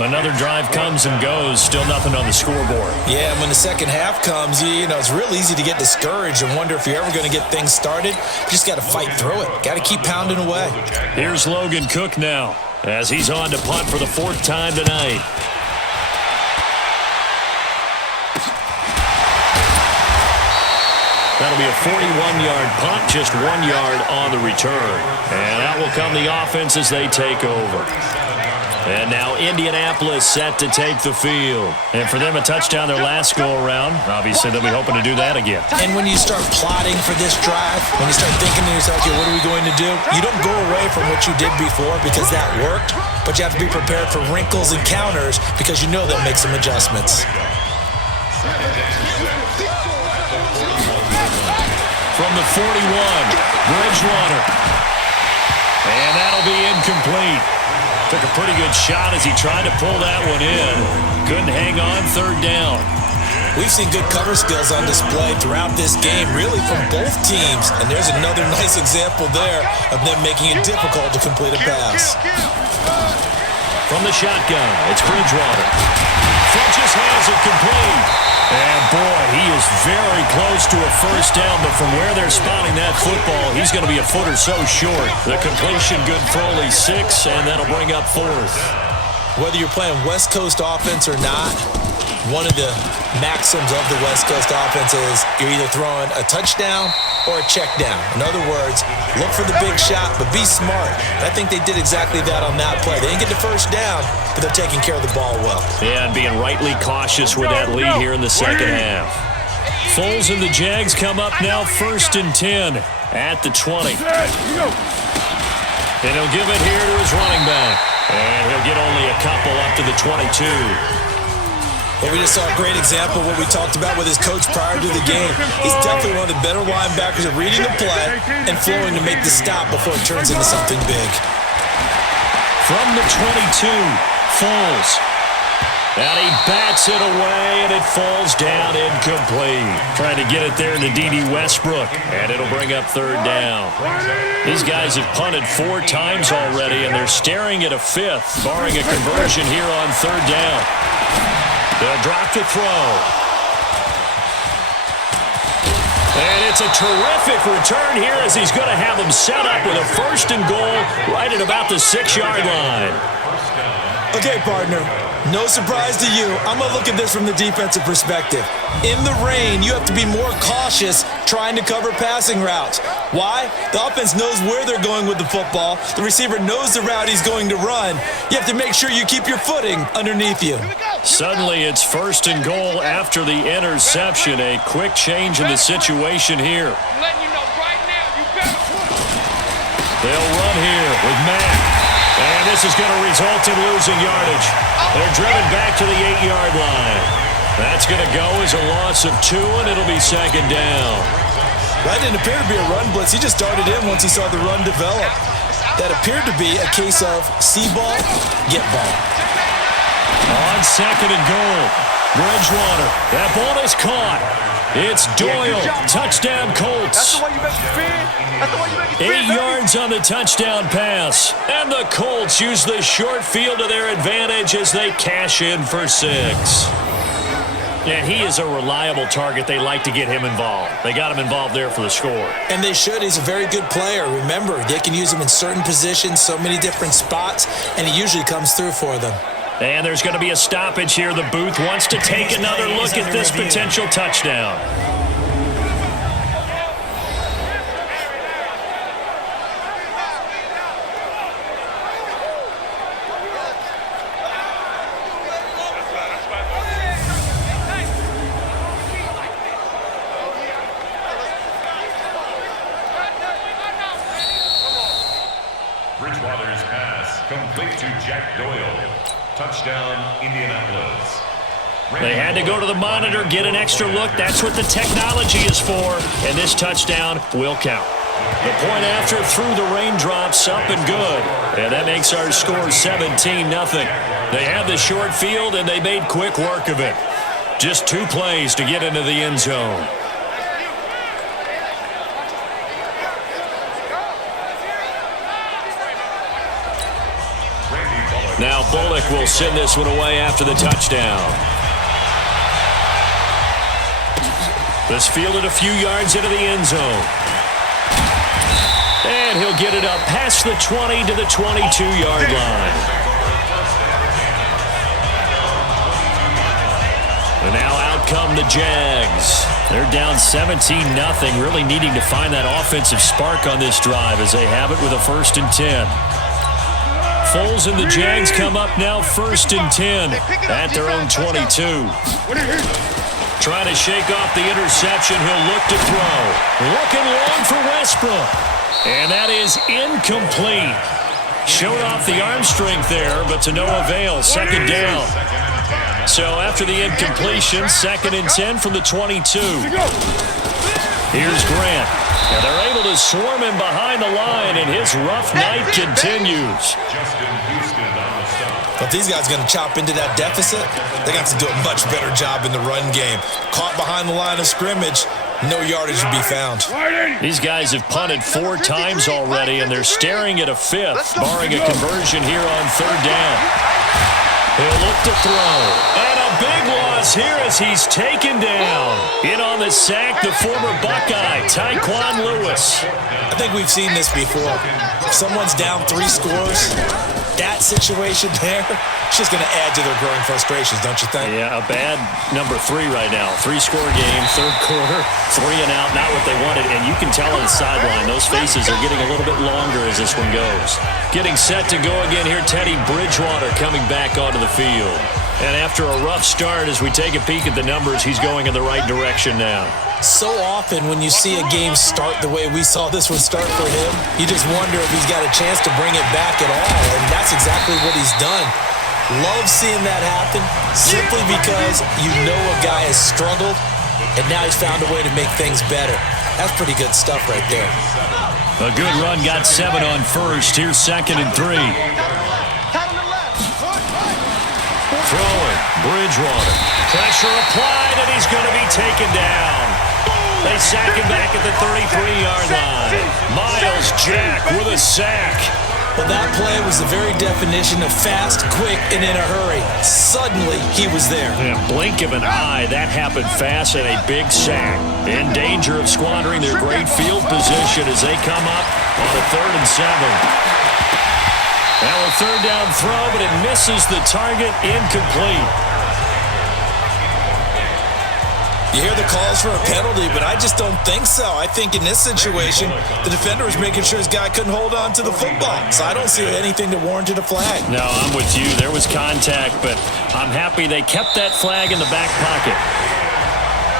Another drive comes and goes. Still nothing on the scoreboard. Yeah, and when the second half comes, you know, it's real easy to get discouraged and wonder if you're ever going to get things started. You just got to fight through it. Got to keep pounding away. Here's Logan Cook now as he's on to punt for the 4th time tonight. That'll be a 41-yard punt, just 1 yard on the return. And out will come the offense as they take over. And now Indianapolis set to take the field. And for them, a touchdown their last go-around. Obviously, they'll be hoping to do that again. And when you start plotting for this drive, when you start thinking to yourself, okay, what are we going to do? You don't go away from what you did before because that worked, but you have to be prepared for wrinkles and counters because you know they'll make some adjustments. From the 41, Bridgewater. And that'll be incomplete. Took a pretty good shot as he tried to pull that one in. Couldn't hang on 3rd down. We've seen good cover skills on display throughout this game, really from both teams. And there's another nice example there of them making it difficult to complete a pass. From the shotgun, it's Bridgewater. Funches has it complete. And boy, he is very close to a first down, but from where they're spotting that football, he's going to be a foot or so short. The completion good for only 6, and that'll bring up 4th. Whether you're playing West Coast offense or not, one of the maxims of the West Coast offense is you're either throwing a touchdown or a check down. In other words, look for the big shot, but be smart. And I think they did exactly that on that play. They didn't get the first down, but they're taking care of the ball well. Yeah, and being rightly cautious with that lead here in the second half. Foles and the Jags come up now 1st and 10 at the 20. And he'll give it here to his running back. And he'll get only a couple up to the 22. Well, we just saw a great example of what we talked about with his coach prior to the game. He's definitely one of the better linebackers at reading the play and flowing to make the stop before it turns into something big. From the 22, Foles. And he bats it away, and it falls down incomplete. Trying to get it there to D.D. Westbrook, and it'll bring up 3rd down. These guys have punted 4 times already, and they're staring at a 5th, barring a conversion here on 3rd down. They'll drop to throw. And it's a terrific return here as he's going to have them set up with a 1st and goal right at about the 6-yard line. Okay, partner. No surprise to you. I'm going to look at this from the defensive perspective. In the rain, you have to be more cautious trying to cover passing routes. Why? The offense knows where they're going with the football. The receiver knows the route he's going to run. You have to make sure you keep your footing underneath you. Suddenly, it's 1st and goal after the interception. A quick change in the situation here. They'll run here with Mack. And this is going to result in losing yardage. They're driven back to the 8-yard line. That's going to go as a loss of 2, and it'll be 2nd down. That didn't appear to be a run blitz. He just darted in once he saw the run develop. That appeared to be a case of see ball, get ball. On second and goal. Bridgewater. That ball is caught. It's Doyle. Touchdown Colts. That's the way you make it spin. That's the way you make it spin. 8 yards on the touchdown pass. And the Colts use the short field to their advantage as they cash in for 6. And he is a reliable target. They like to get him involved. They got him involved there for the score. And they should. He's a very good player. Remember, they can use him in certain positions, so many different spots, and he usually comes through for them. And there's going to be a stoppage here. The booth wants to take another look at this potential touchdown. Bridgewater's pass complete to Jack Doyle. Touchdown, Indianapolis. They had to go to the monitor, get an extra look. That's what the technology is for. And this touchdown will count. The point after through the raindrops, up and good. And that makes our score 17-0. They had the short field, and they made quick work of it. Just 2 plays to get into the end zone. Now Bullock will send this one away after the touchdown. This fielded a few yards into the end zone. And he'll get it up past the 20 to the 22-yard line. And now out come the Jags. They're down 17-0, really needing to find that offensive spark on this drive as they have it with a 1st and 10. Foles and the Jags come up now 1st and 10 at their own 22. Trying to shake off the interception. He'll look to throw. Looking long for Westbrook. And that is incomplete. Showed off the arm strength there, but to no avail. 2nd down. So after the incompletion, 2nd and 10 from the 22. Here's Grant. And they're able to swarm him behind the line, and his rough night continues. But these guys are going to chop into that deficit. They're going to have to do a much better job in the run game. Caught behind the line of scrimmage, no yardage to be found. These guys have punted 4 times already, and they're staring at a 5th, barring a conversion here on 3rd down. He'll look to throw. And a big loss here as he's taken down. In on the sack, the former Buckeye, Tyquan Lewis. I think we've seen this before. If someone's down 3 scores, that situation there, it's just going to add to their growing frustrations, don't you think? Yeah, a bad number 3 right now. 3-score game, 3rd quarter, 3 and out, not what they wanted. And you can tell on the sideline, those faces are getting a little bit longer as this one goes. Getting set to go again here, Teddy Bridgewater coming back onto the field. And after a rough start, as we take a peek at the numbers, he's going in the right direction now. So often when you see a game start the way we saw this one start for him, you just wonder if he's got a chance to bring it back at all, and that's exactly what he's done. Love seeing that happen simply because you know a guy has struggled, and now he's found a way to make things better. That's pretty good stuff right there. A good run, got 7 on 1st. Here's 2nd and 3. Throwing, Bridgewater. Pressure applied, and he's going to be taken down. They sack him back at the 33-yard line. Miles Jack with a sack. Well, that play was the very definition of fast, quick, and in a hurry. Suddenly, he was there. In a blink of an eye, that happened fast and a big sack. In danger of squandering their great field position as they come up on a 3rd and 7. Now a 3rd down throw, but it misses the target, incomplete. You hear the calls for a penalty, but I just don't think so. I think in this situation, the defender was making sure his guy couldn't hold on to the football. So I don't see anything that warranted a flag. No, I'm with you. There was contact, but I'm happy they kept that flag in the back pocket.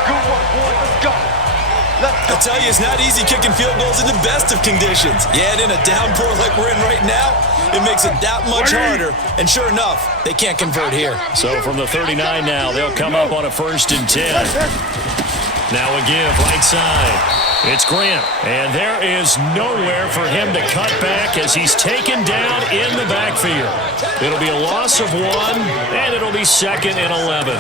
Good work, boy. Let's go. I tell you, it's not easy kicking field goals in the best of conditions. Yet in a downpour like we're in right now, it makes it that much harder. And sure enough, they can't convert here. So from the 39 now, they'll come up on a 1st and 10. Now a give right side. It's Grant, and there is nowhere for him to cut back as he's taken down in the backfield. It'll be a loss of 1, and it'll be 2nd and 11.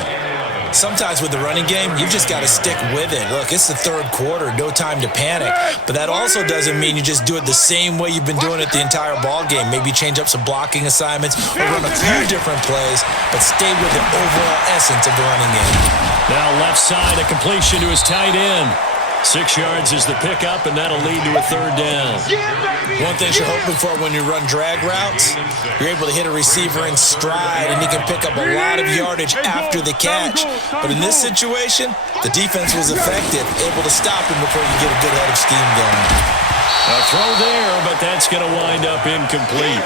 Sometimes with the running game, you've just got to stick with it. Look, it's the third quarter, no time to panic. But that also doesn't mean you just do it the same way you've been doing it the entire ball game. Maybe change up some blocking assignments or run a few different plays, but stay with the overall essence of the running game. Now left side, a completion to his tight end. 6 yards is the pickup, and that'll lead to a 3rd down. One thing you're hoping for when you run drag routes, you're able to hit a receiver in stride, and he can pick up a lot of yardage after the catch. But in this situation, the defense was effective, able to stop him before you get a good head of steam going. A throw there, but that's going to wind up incomplete.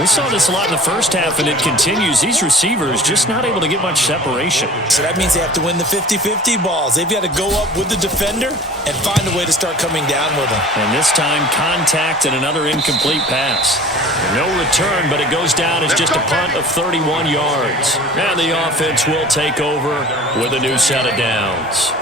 We saw this a lot in the first half, and it continues. These receivers just not able to get much separation. So that means they have to win the 50-50 balls. They've got to go up with the defender and find a way to start coming down with them. And this time, contact and another incomplete pass. No return, but it goes down as just a punt of 31 yards. And the offense will take over with a new set of downs.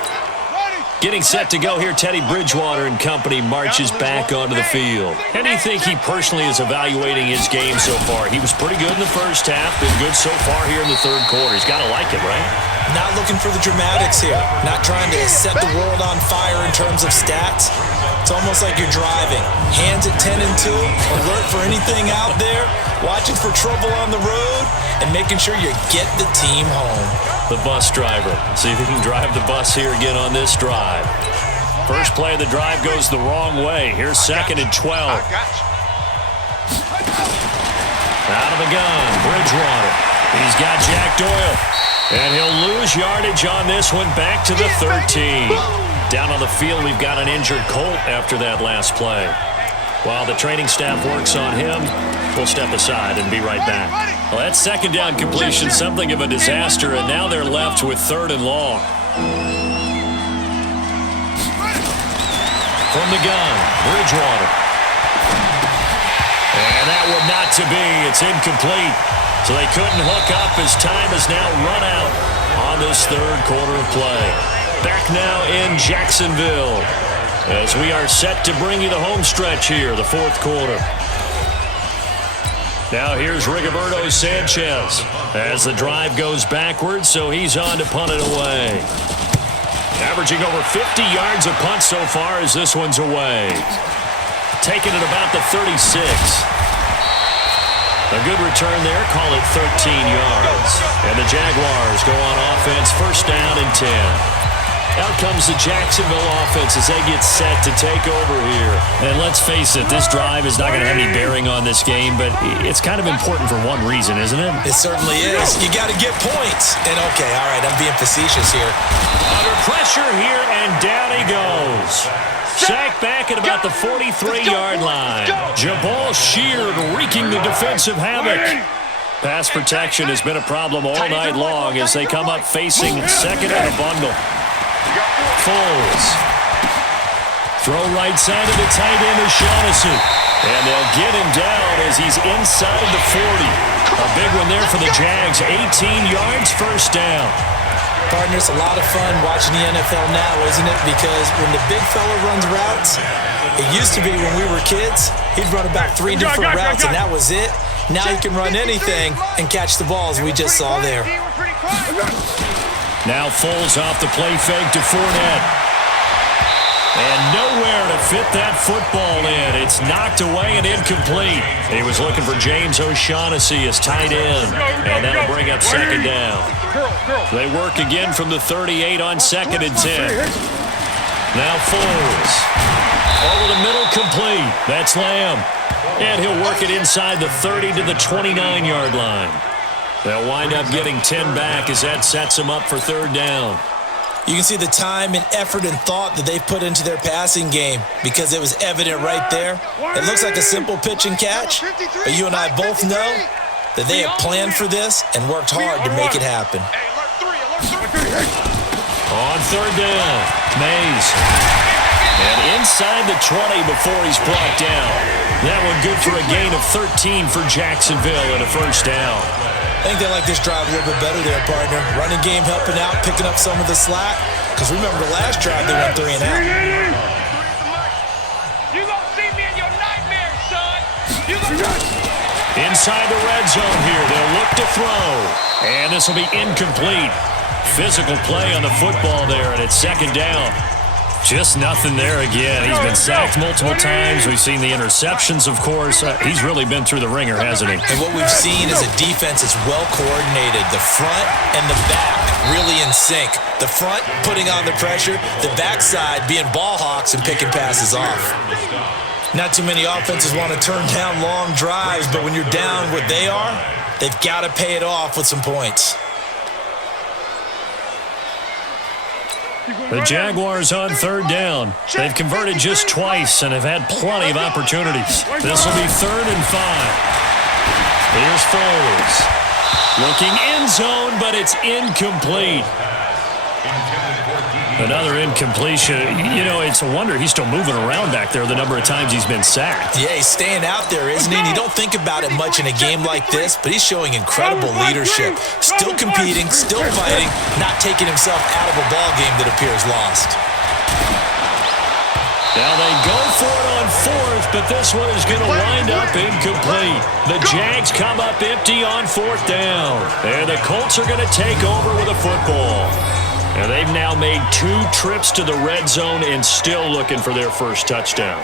Getting set to go here, Teddy Bridgewater and company marches back onto the field. How do you think he personally is evaluating his game so far? He was pretty good in the first half, been good so far here in the third quarter. He's got to like it, right? Not looking for the dramatics here. Not trying to set the world on fire in terms of stats. It's almost like you're driving. Hands at 10 and 2, alert for anything out there, watching for trouble on the road, and making sure you get the team home. The bus driver. See if he can drive the bus here again on this drive. First play of the drive goes the wrong way. Here's 2nd and 12. Out of the gun, Bridgewater. He's got Jack Doyle. And he'll lose yardage on this one, back to the 13. Down on the field, we've got an injured Colt after that last play. While the training staff works on him, we'll step aside and be right back. Well, that 2nd down completion, something of a disaster, and now they're left with 3rd and long. From the gun, Bridgewater. And that one not to be. It's incomplete. So they couldn't hook up as time has now run out on this third quarter of play. Back now in Jacksonville as we are set to bring you the home stretch here, the fourth quarter. Now here's Rigoberto Sanchez as the drive goes backwards, so he's on to punt it away. Averaging over 50 yards a punt so far as this one's away. Taking it about the 36. A good return there, call it 13 yards. And the Jaguars go on offense, 1st down and 10. Out comes the Jacksonville offense as they get set to take over here. And let's face it, this drive is not going to have any bearing on this game, but it's kind of important for one reason, isn't it? It certainly is. You got to get points. And okay, all right, I'm being facetious here. Under pressure here, and down he goes. Sacked back at about the 43-yard line. Jabal Sheard wreaking the defensive havoc. Pass protection has been a problem all night long as they come up facing 2nd and a bundle. Foles. Throw right side of the tight end is Shaughnessy. And they'll get him down as he's inside the 40. A big one there for the Jags. 18 yards, 1st down. Partner, it's a lot of fun watching the NFL now, isn't it? Because when the big fella runs routes, it used to be when we were kids, he'd run about 3 different routes, and that was it. Now he can run anything and catch the balls we just saw there. Now Foles off the play fake to Fournette. And nowhere to fit that football in. It's knocked away and incomplete. He was looking for James O'Shaughnessy as tight end. And that'll bring up 2nd down. They work again from the 38 on 2nd and 10. Now Foles. Over the middle, complete. That's Lamb. And he'll work it inside the 30 to the 29-yard line. They'll wind up getting 10 back as that sets them up for 3rd down. You can see the time and effort and thought that they've put into their passing game because it was evident right there. It looks like a simple pitch and catch, but you and I both know that they have planned for this and worked hard to make it happen. On 3rd down, Mays. And inside the 20 before he's brought down. That one good for a gain of 13 for Jacksonville and a 1st down. I think they like this drive a little bit better there, partner. Running game helping out, picking up some of the slack. Because remember the last drive, they went 3 and out. You gonna see me in your nightmares, son. You gonna... Inside the red zone here, they'll look to throw. And this will be incomplete. Physical play on the football there, and it's second down. Just nothing there again. He's been sacked multiple times. We've seen the interceptions, of course. He's really been through the ringer, hasn't he? And what we've seen is a defense that's well coordinated. The front and the back really in sync. The front putting on the pressure, the backside being ball hawks and picking passes off. Not too many offenses want to turn down long drives, but when you're down what they are, they've got to pay it off with some points. The Jaguars on third down. They've converted just twice and have had plenty of opportunities. This will be 3rd and 5. Here's Foles. Looking end zone, but it's incomplete. Another incompletion. You know, it's a wonder he's still moving around back there the number of times he's been sacked. Yeah, he's staying out there, isn't he? And you don't think about it much in a game like this, but he's showing incredible leadership. Still competing, still fighting, not taking himself out of a ball game that appears lost. Now they go for it on 4th, but this one is going to wind up incomplete. The Jags come up empty on 4th down. And the Colts are going to take over with a football. And they've now made 2 trips to the red zone and still looking for their first touchdown.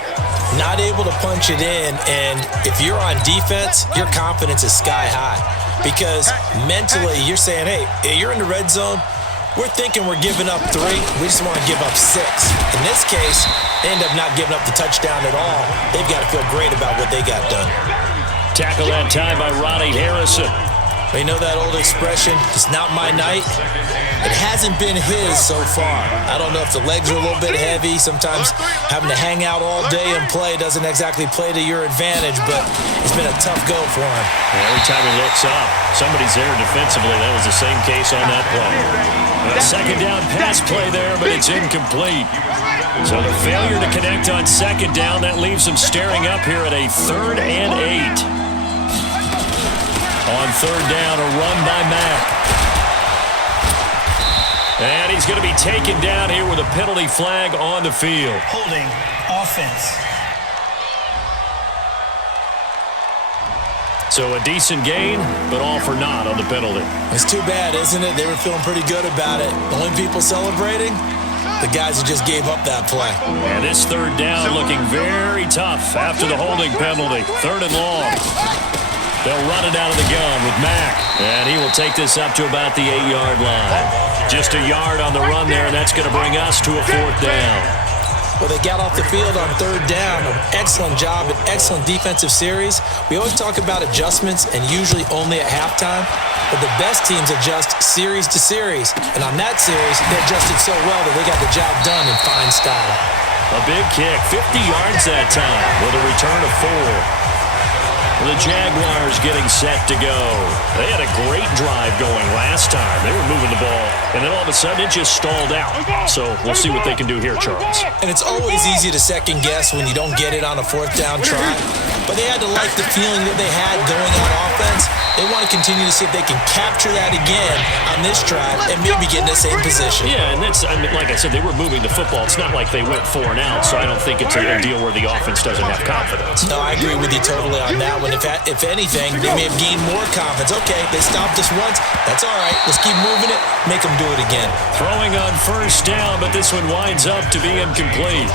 Not able to punch it in, and if you're on defense, your confidence is sky high. Because mentally, you're saying, hey, you're in the red zone, we're thinking we're giving up 3, we just want to give up 6. In this case, they end up not giving up the touchdown at all. They've got to feel great about what they got done. Tackle that time by Ronnie Harrison. You know that old expression, it's not my night? It hasn't been his so far. I don't know if the legs are a little bit heavy. Sometimes having to hang out all day and play doesn't exactly play to your advantage, but it's been a tough go for him. Every time he looks up, somebody's there defensively. That was the same case on that play. A second down pass play there, but it's incomplete. So the failure to connect on second down, that leaves them staring up here at a 3rd and 8. On 3rd down, a run by Mack. And he's going to be taken down here with a penalty flag on the field. Holding offense. So a decent gain, but all for naught on the penalty. It's too bad, isn't it? They were feeling pretty good about it. The only people celebrating, the guys who just gave up that play. And this 3rd down looking very tough after the holding penalty. 3rd and long. They'll run it out of the gun with Mack. And he will take this up to about the 8-yard line. Just a yard on the run there, and that's going to bring us to a 4th down. Well, they got off the field on 3rd down. An excellent job, an excellent defensive series. We always talk about adjustments, and usually only at halftime. But the best teams adjust series to series. And on that series, they adjusted so well that they got the job done in fine style. A big kick, 50 yards that time with a return of 4. The Jaguars getting set to go. They had a great drive going last time. They were moving the ball, and then all of a sudden it just stalled out. So we'll see what they can do here, Charles. And it's always easy to second guess when you don't get it on a 4th down try. But they had to like the feeling that they had going on offense. They want to continue to see if they can capture that again on this drive and maybe get in the same position. Yeah, and that's, I mean, like I said, they were moving the football. It's not like they went 4 and out, so I don't think it's a deal where the offense doesn't have confidence. No, I agree with you totally on that one. If anything, they may have gained more confidence. Okay, they stopped us once. That's all right. Let's keep moving it. Make them do it again. Throwing on 1st down, but this one winds up to be incomplete.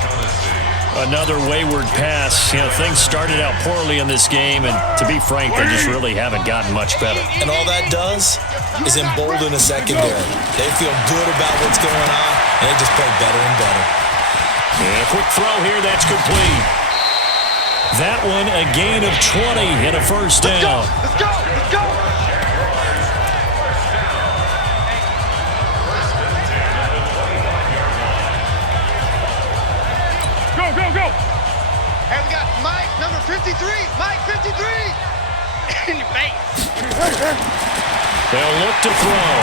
Another wayward pass. You know, things started out poorly in this game, and to be frank, they just really haven't gotten much better. And all that does is embolden a secondary. They feel good about what's going on, and they just play better and better. And a quick throw here, that's complete. That one, a gain of 20 and a 1st down. Let's go! Let's go! Go, go, go! Hey, we got Mike, number 53. Mike, 53! In your face. They'll look to throw.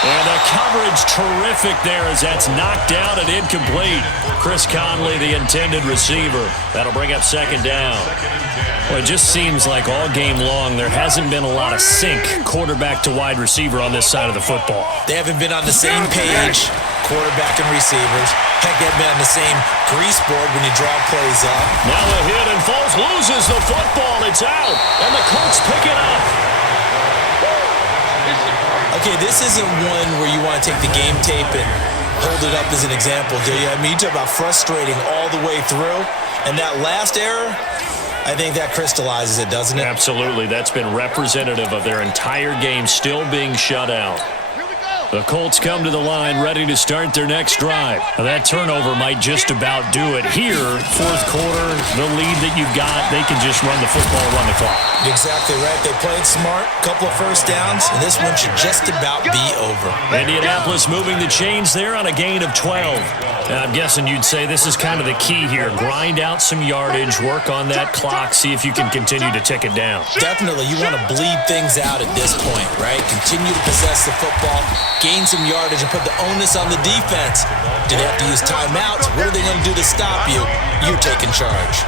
And the coverage terrific there as that's knocked down and incomplete. Chris Conley, the intended receiver. That'll bring up second down. Well, it just seems like all game long there hasn't been a lot of sync quarterback to wide receiver on this side of the football. They haven't been on the same page, quarterback and receivers. Heck, they've been on the same grease board when you draw plays up. Now a hit and Foles loses the football. It's out, and the Colts pick it up. Okay, this isn't one where you want to take the game tape and hold it up as an example, do you? I mean, you talk about frustrating all the way through, and that last error, I think that crystallizes it, doesn't it? Absolutely. That's been representative of their entire game still being shut out. The Colts come to the line ready to start their next drive. Now, that turnover might just about do it. Here, fourth quarter, the lead that you've got, they can just run the football, run the clock. Exactly right. They played smart, couple of first downs, and this one should just about be over. Indianapolis moving the chains there on a gain of 12. Now, I'm guessing you'd say this is kind of the key here. Grind out some yardage, work on that clock, see if you can continue to tick it down. Definitely. You want to bleed things out at this point, right? Continue to possess the football, gain some yardage, and put the onus on the defense. Do they have to use timeouts? What are they going to do to stop you? You're taking charge.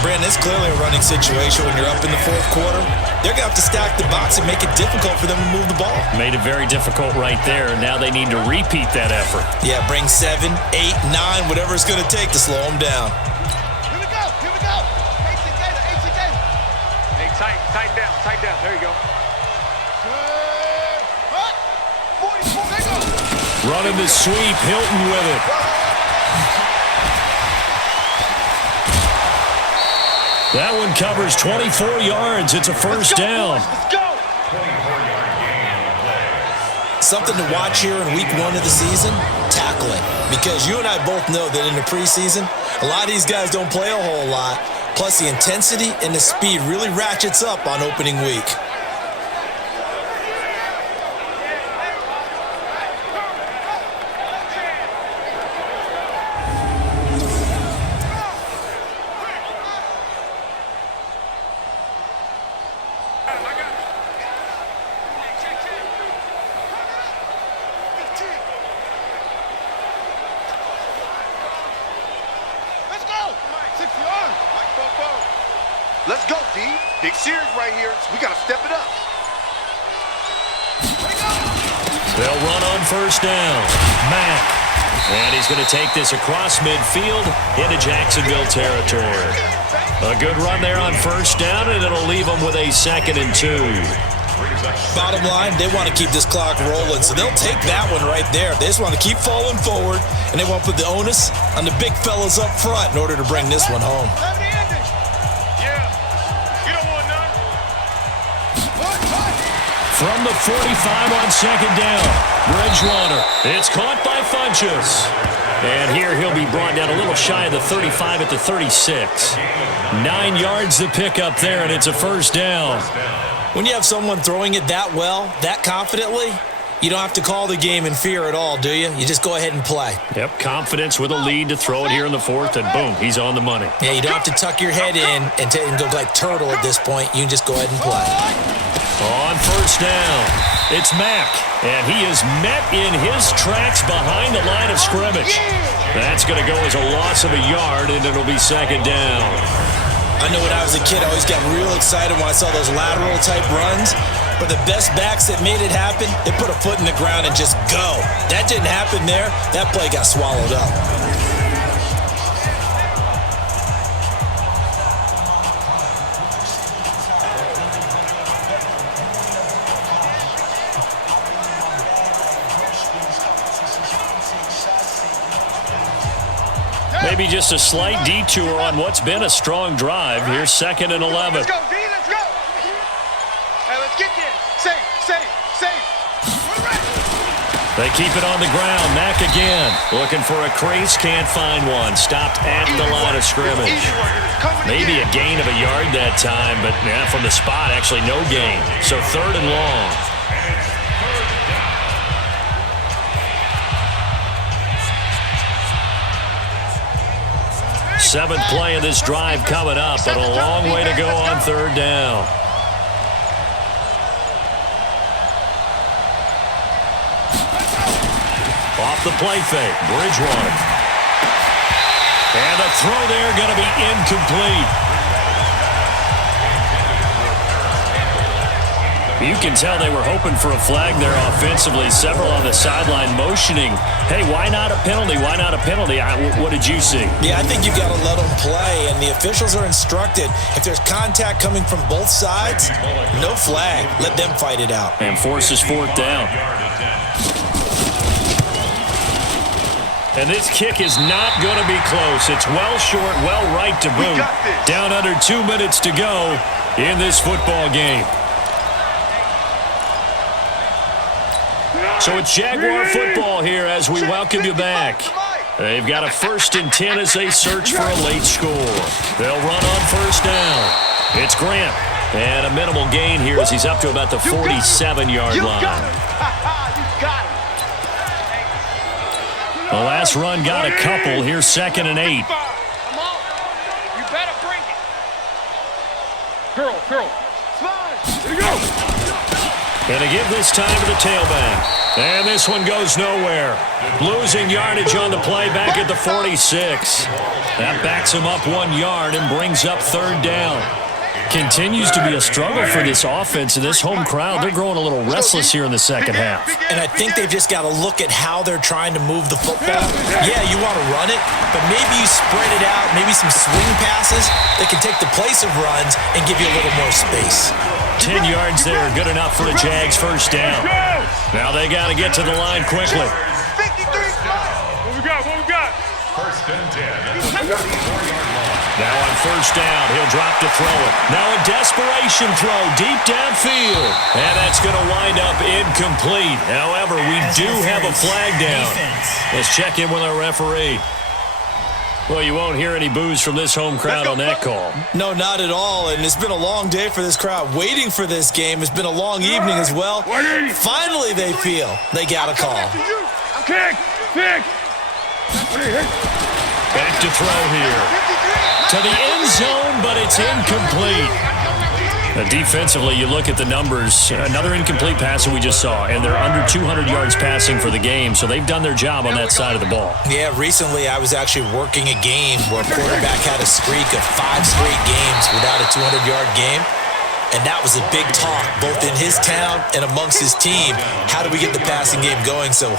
Brandon, it's clearly a running situation when you're up in the fourth quarter. They're going to have to stack the box and make it difficult for them to move the ball. Made it very difficult right there. Now they need to repeat that effort. Yeah, bring 7, 8, 9, whatever it's going to take to slow them down. Here we go. AC Gator. Hey, tighten down. There you go. What? 44, there you go. Running the sweep, Hilton with it. That one covers 24 yards. It's a first down. Let's go. Something to watch here in week 1 of the season, tackling. Because you and I both know that in the preseason, a lot of these guys don't play a whole lot. Plus the intensity and the speed really ratchets up on opening week. Let's go, D. Big series right here. So we got to step it up. They'll run on first down. Mack. And he's going to take this across midfield into Jacksonville territory. A good run there on first down, and it'll leave them with a 2nd and 2. Bottom line, they want to keep this clock rolling, so they'll take that one right there. They just want to keep falling forward, and they want to put the onus on the big fellas up front in order to bring this one home. From the 45 on second down, Bridgewater. It's caught by Funchess. And here he'll be brought down a little shy of the 35 at the 36. 9 yards to pick up there, and it's a first down. When you have someone throwing it that well, that confidently, you don't have to call the game in fear at all, do you? You just go ahead and play. Yep, confidence with a lead to throw it here in the fourth, and boom, he's on the money. Yeah, you don't have to tuck your head in and go like turtle at this point. You can just go ahead and play. On first down, it's Mack, and he is met in his tracks behind the line of scrimmage. That's going to go as a loss of a yard, and it'll be second down. I know when I was a kid, I always got real excited when I saw those lateral-type runs. But the best backs that made it happen, they put a foot in the ground and just go. That didn't happen there. That play got swallowed up. Maybe just a slight detour on what's been a strong drive. Here's 2nd and 11. Let's go, D. Let's go. Hey, let's get there. Safe. We're ready. They keep it on the ground. Mack again. Looking for a crease. Can't find one. Stopped at the line of scrimmage. Maybe a gain of a yard that time, but from the spot, actually no gain. So 3rd and long. Seventh play of this drive coming up, but a long way to go on 3rd down. Off the play fake, Bridgewater. And the throw there going to be incomplete. You can tell they were hoping for a flag there offensively. Several on the sideline motioning, hey, why not a penalty? Why not a penalty? What did you see? Yeah, I think you've got to let them play, and the officials are instructed, if there's contact coming from both sides, no flag. Let them fight it out. And forces fourth down. And this kick is not going to be close. It's well short, well right to boot. Down under 2 minutes to go in this football game. So it's Jaguar football here as we welcome you back. They've got a 1st and 10 as they search for a late score. They'll run on first down. It's Grant. And a minimal gain here as he's up to about the 47-yard line. The last run got a couple. Here's 2nd and 8. Come on. You better bring it. Girl. There you go. Gonna give this time to the tailback. And this one goes nowhere. Losing yardage on the play back at the 46. That backs him up 1 yard and brings up 3rd down. Continues to be a struggle for this offense and this home crowd. They're growing a little restless here in the second half. And I think they've just got to look at how they're trying to move the football. Yeah, you want to run it, but maybe you spread it out, maybe some swing passes that can take the place of runs and give you a little more space. 10 yards there, good enough for a Jags first down. Now they got to get to the line quickly. 53. What we got? 1st and 10 at the 44-yard line. Now on first down, he'll drop to throw it. Now a desperation throw deep downfield. And that's going to wind up incomplete. However, we do have a flag down. Let's check in with our referee. Well, you won't hear any boos from this home crowd on that call. No, not at all. And it's been a long day for this crowd. Waiting for this game. It's been a long evening as well. Finally, they feel they got a call. Kick. Back to throw here. To the end zone, but it's incomplete. Defensively, you look at the numbers. Another incomplete pass that we just saw, and they're under 200 yards passing for the game, so they've done their job on that side of the ball. Yeah, recently I was actually working a game where a quarterback had a streak of 5 straight games without a 200-yard game. And that was a big talk, both in his town and amongst his team. How do we get the passing game going? So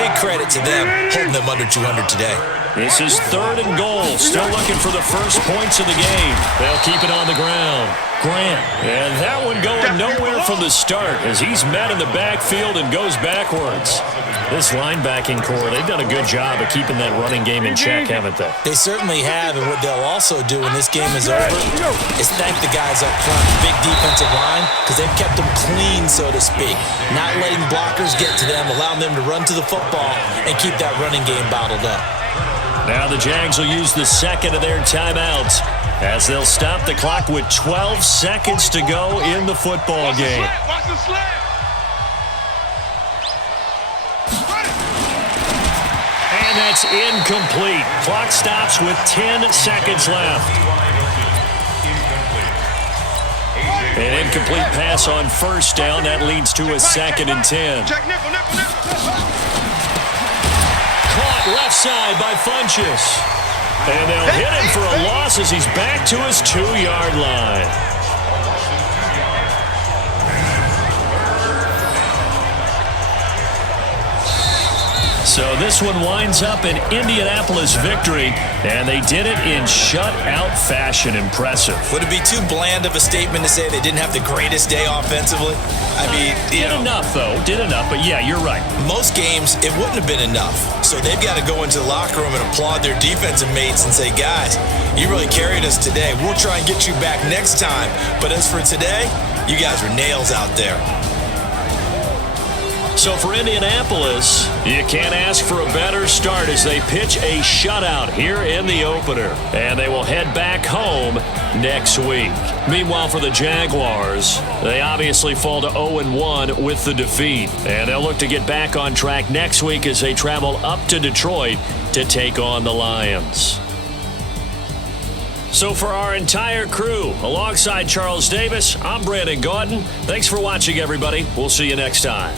big credit to them, holding them under 200 today. This is 3rd and goal. Still looking for the first points of the game. They'll keep it on the ground. Grant. And that one going nowhere from the start as he's met in the backfield and goes backwards. This linebacking core, they've done a good job of keeping that running game in check, haven't they? They certainly have, and what they'll also do when this game is over is thank the guys up front, big defensive line, because they've kept them clean, so to speak. Not letting blockers get to them, allowing them to run to the football and keep that running game bottled up. Now the Jags will use the 2nd of their timeouts as they'll stop the clock with 12 seconds to go in the football game. Watch the slant. And that's incomplete. Clock stops with 10 seconds left. An incomplete pass on first down. That leads to a 2nd and 10. Check nickel. Caught left side by Funchess. And they'll hit him for a loss as he's back to his 2-yard line. So this one winds up an Indianapolis victory, and they did it in shutout fashion. Impressive. Would it be too bland of a statement to say they didn't have the greatest day offensively? I mean, Did enough, though. Did enough, but yeah, you're right. Most games, it wouldn't have been enough. So they've got to go into the locker room and applaud their defensive mates and say, guys, you really carried us today. We'll try and get you back next time. But as for today, you guys were nails out there. So for Indianapolis, you can't ask for a better start as they pitch a shutout here in the opener. And they will head back home next week. Meanwhile, for the Jaguars, they obviously fall to 0-1 with the defeat. And they'll look to get back on track next week as they travel up to Detroit to take on the Lions. So for our entire crew, alongside Charles Davis, I'm Brandon Gaudin. Thanks for watching, everybody. We'll see you next time.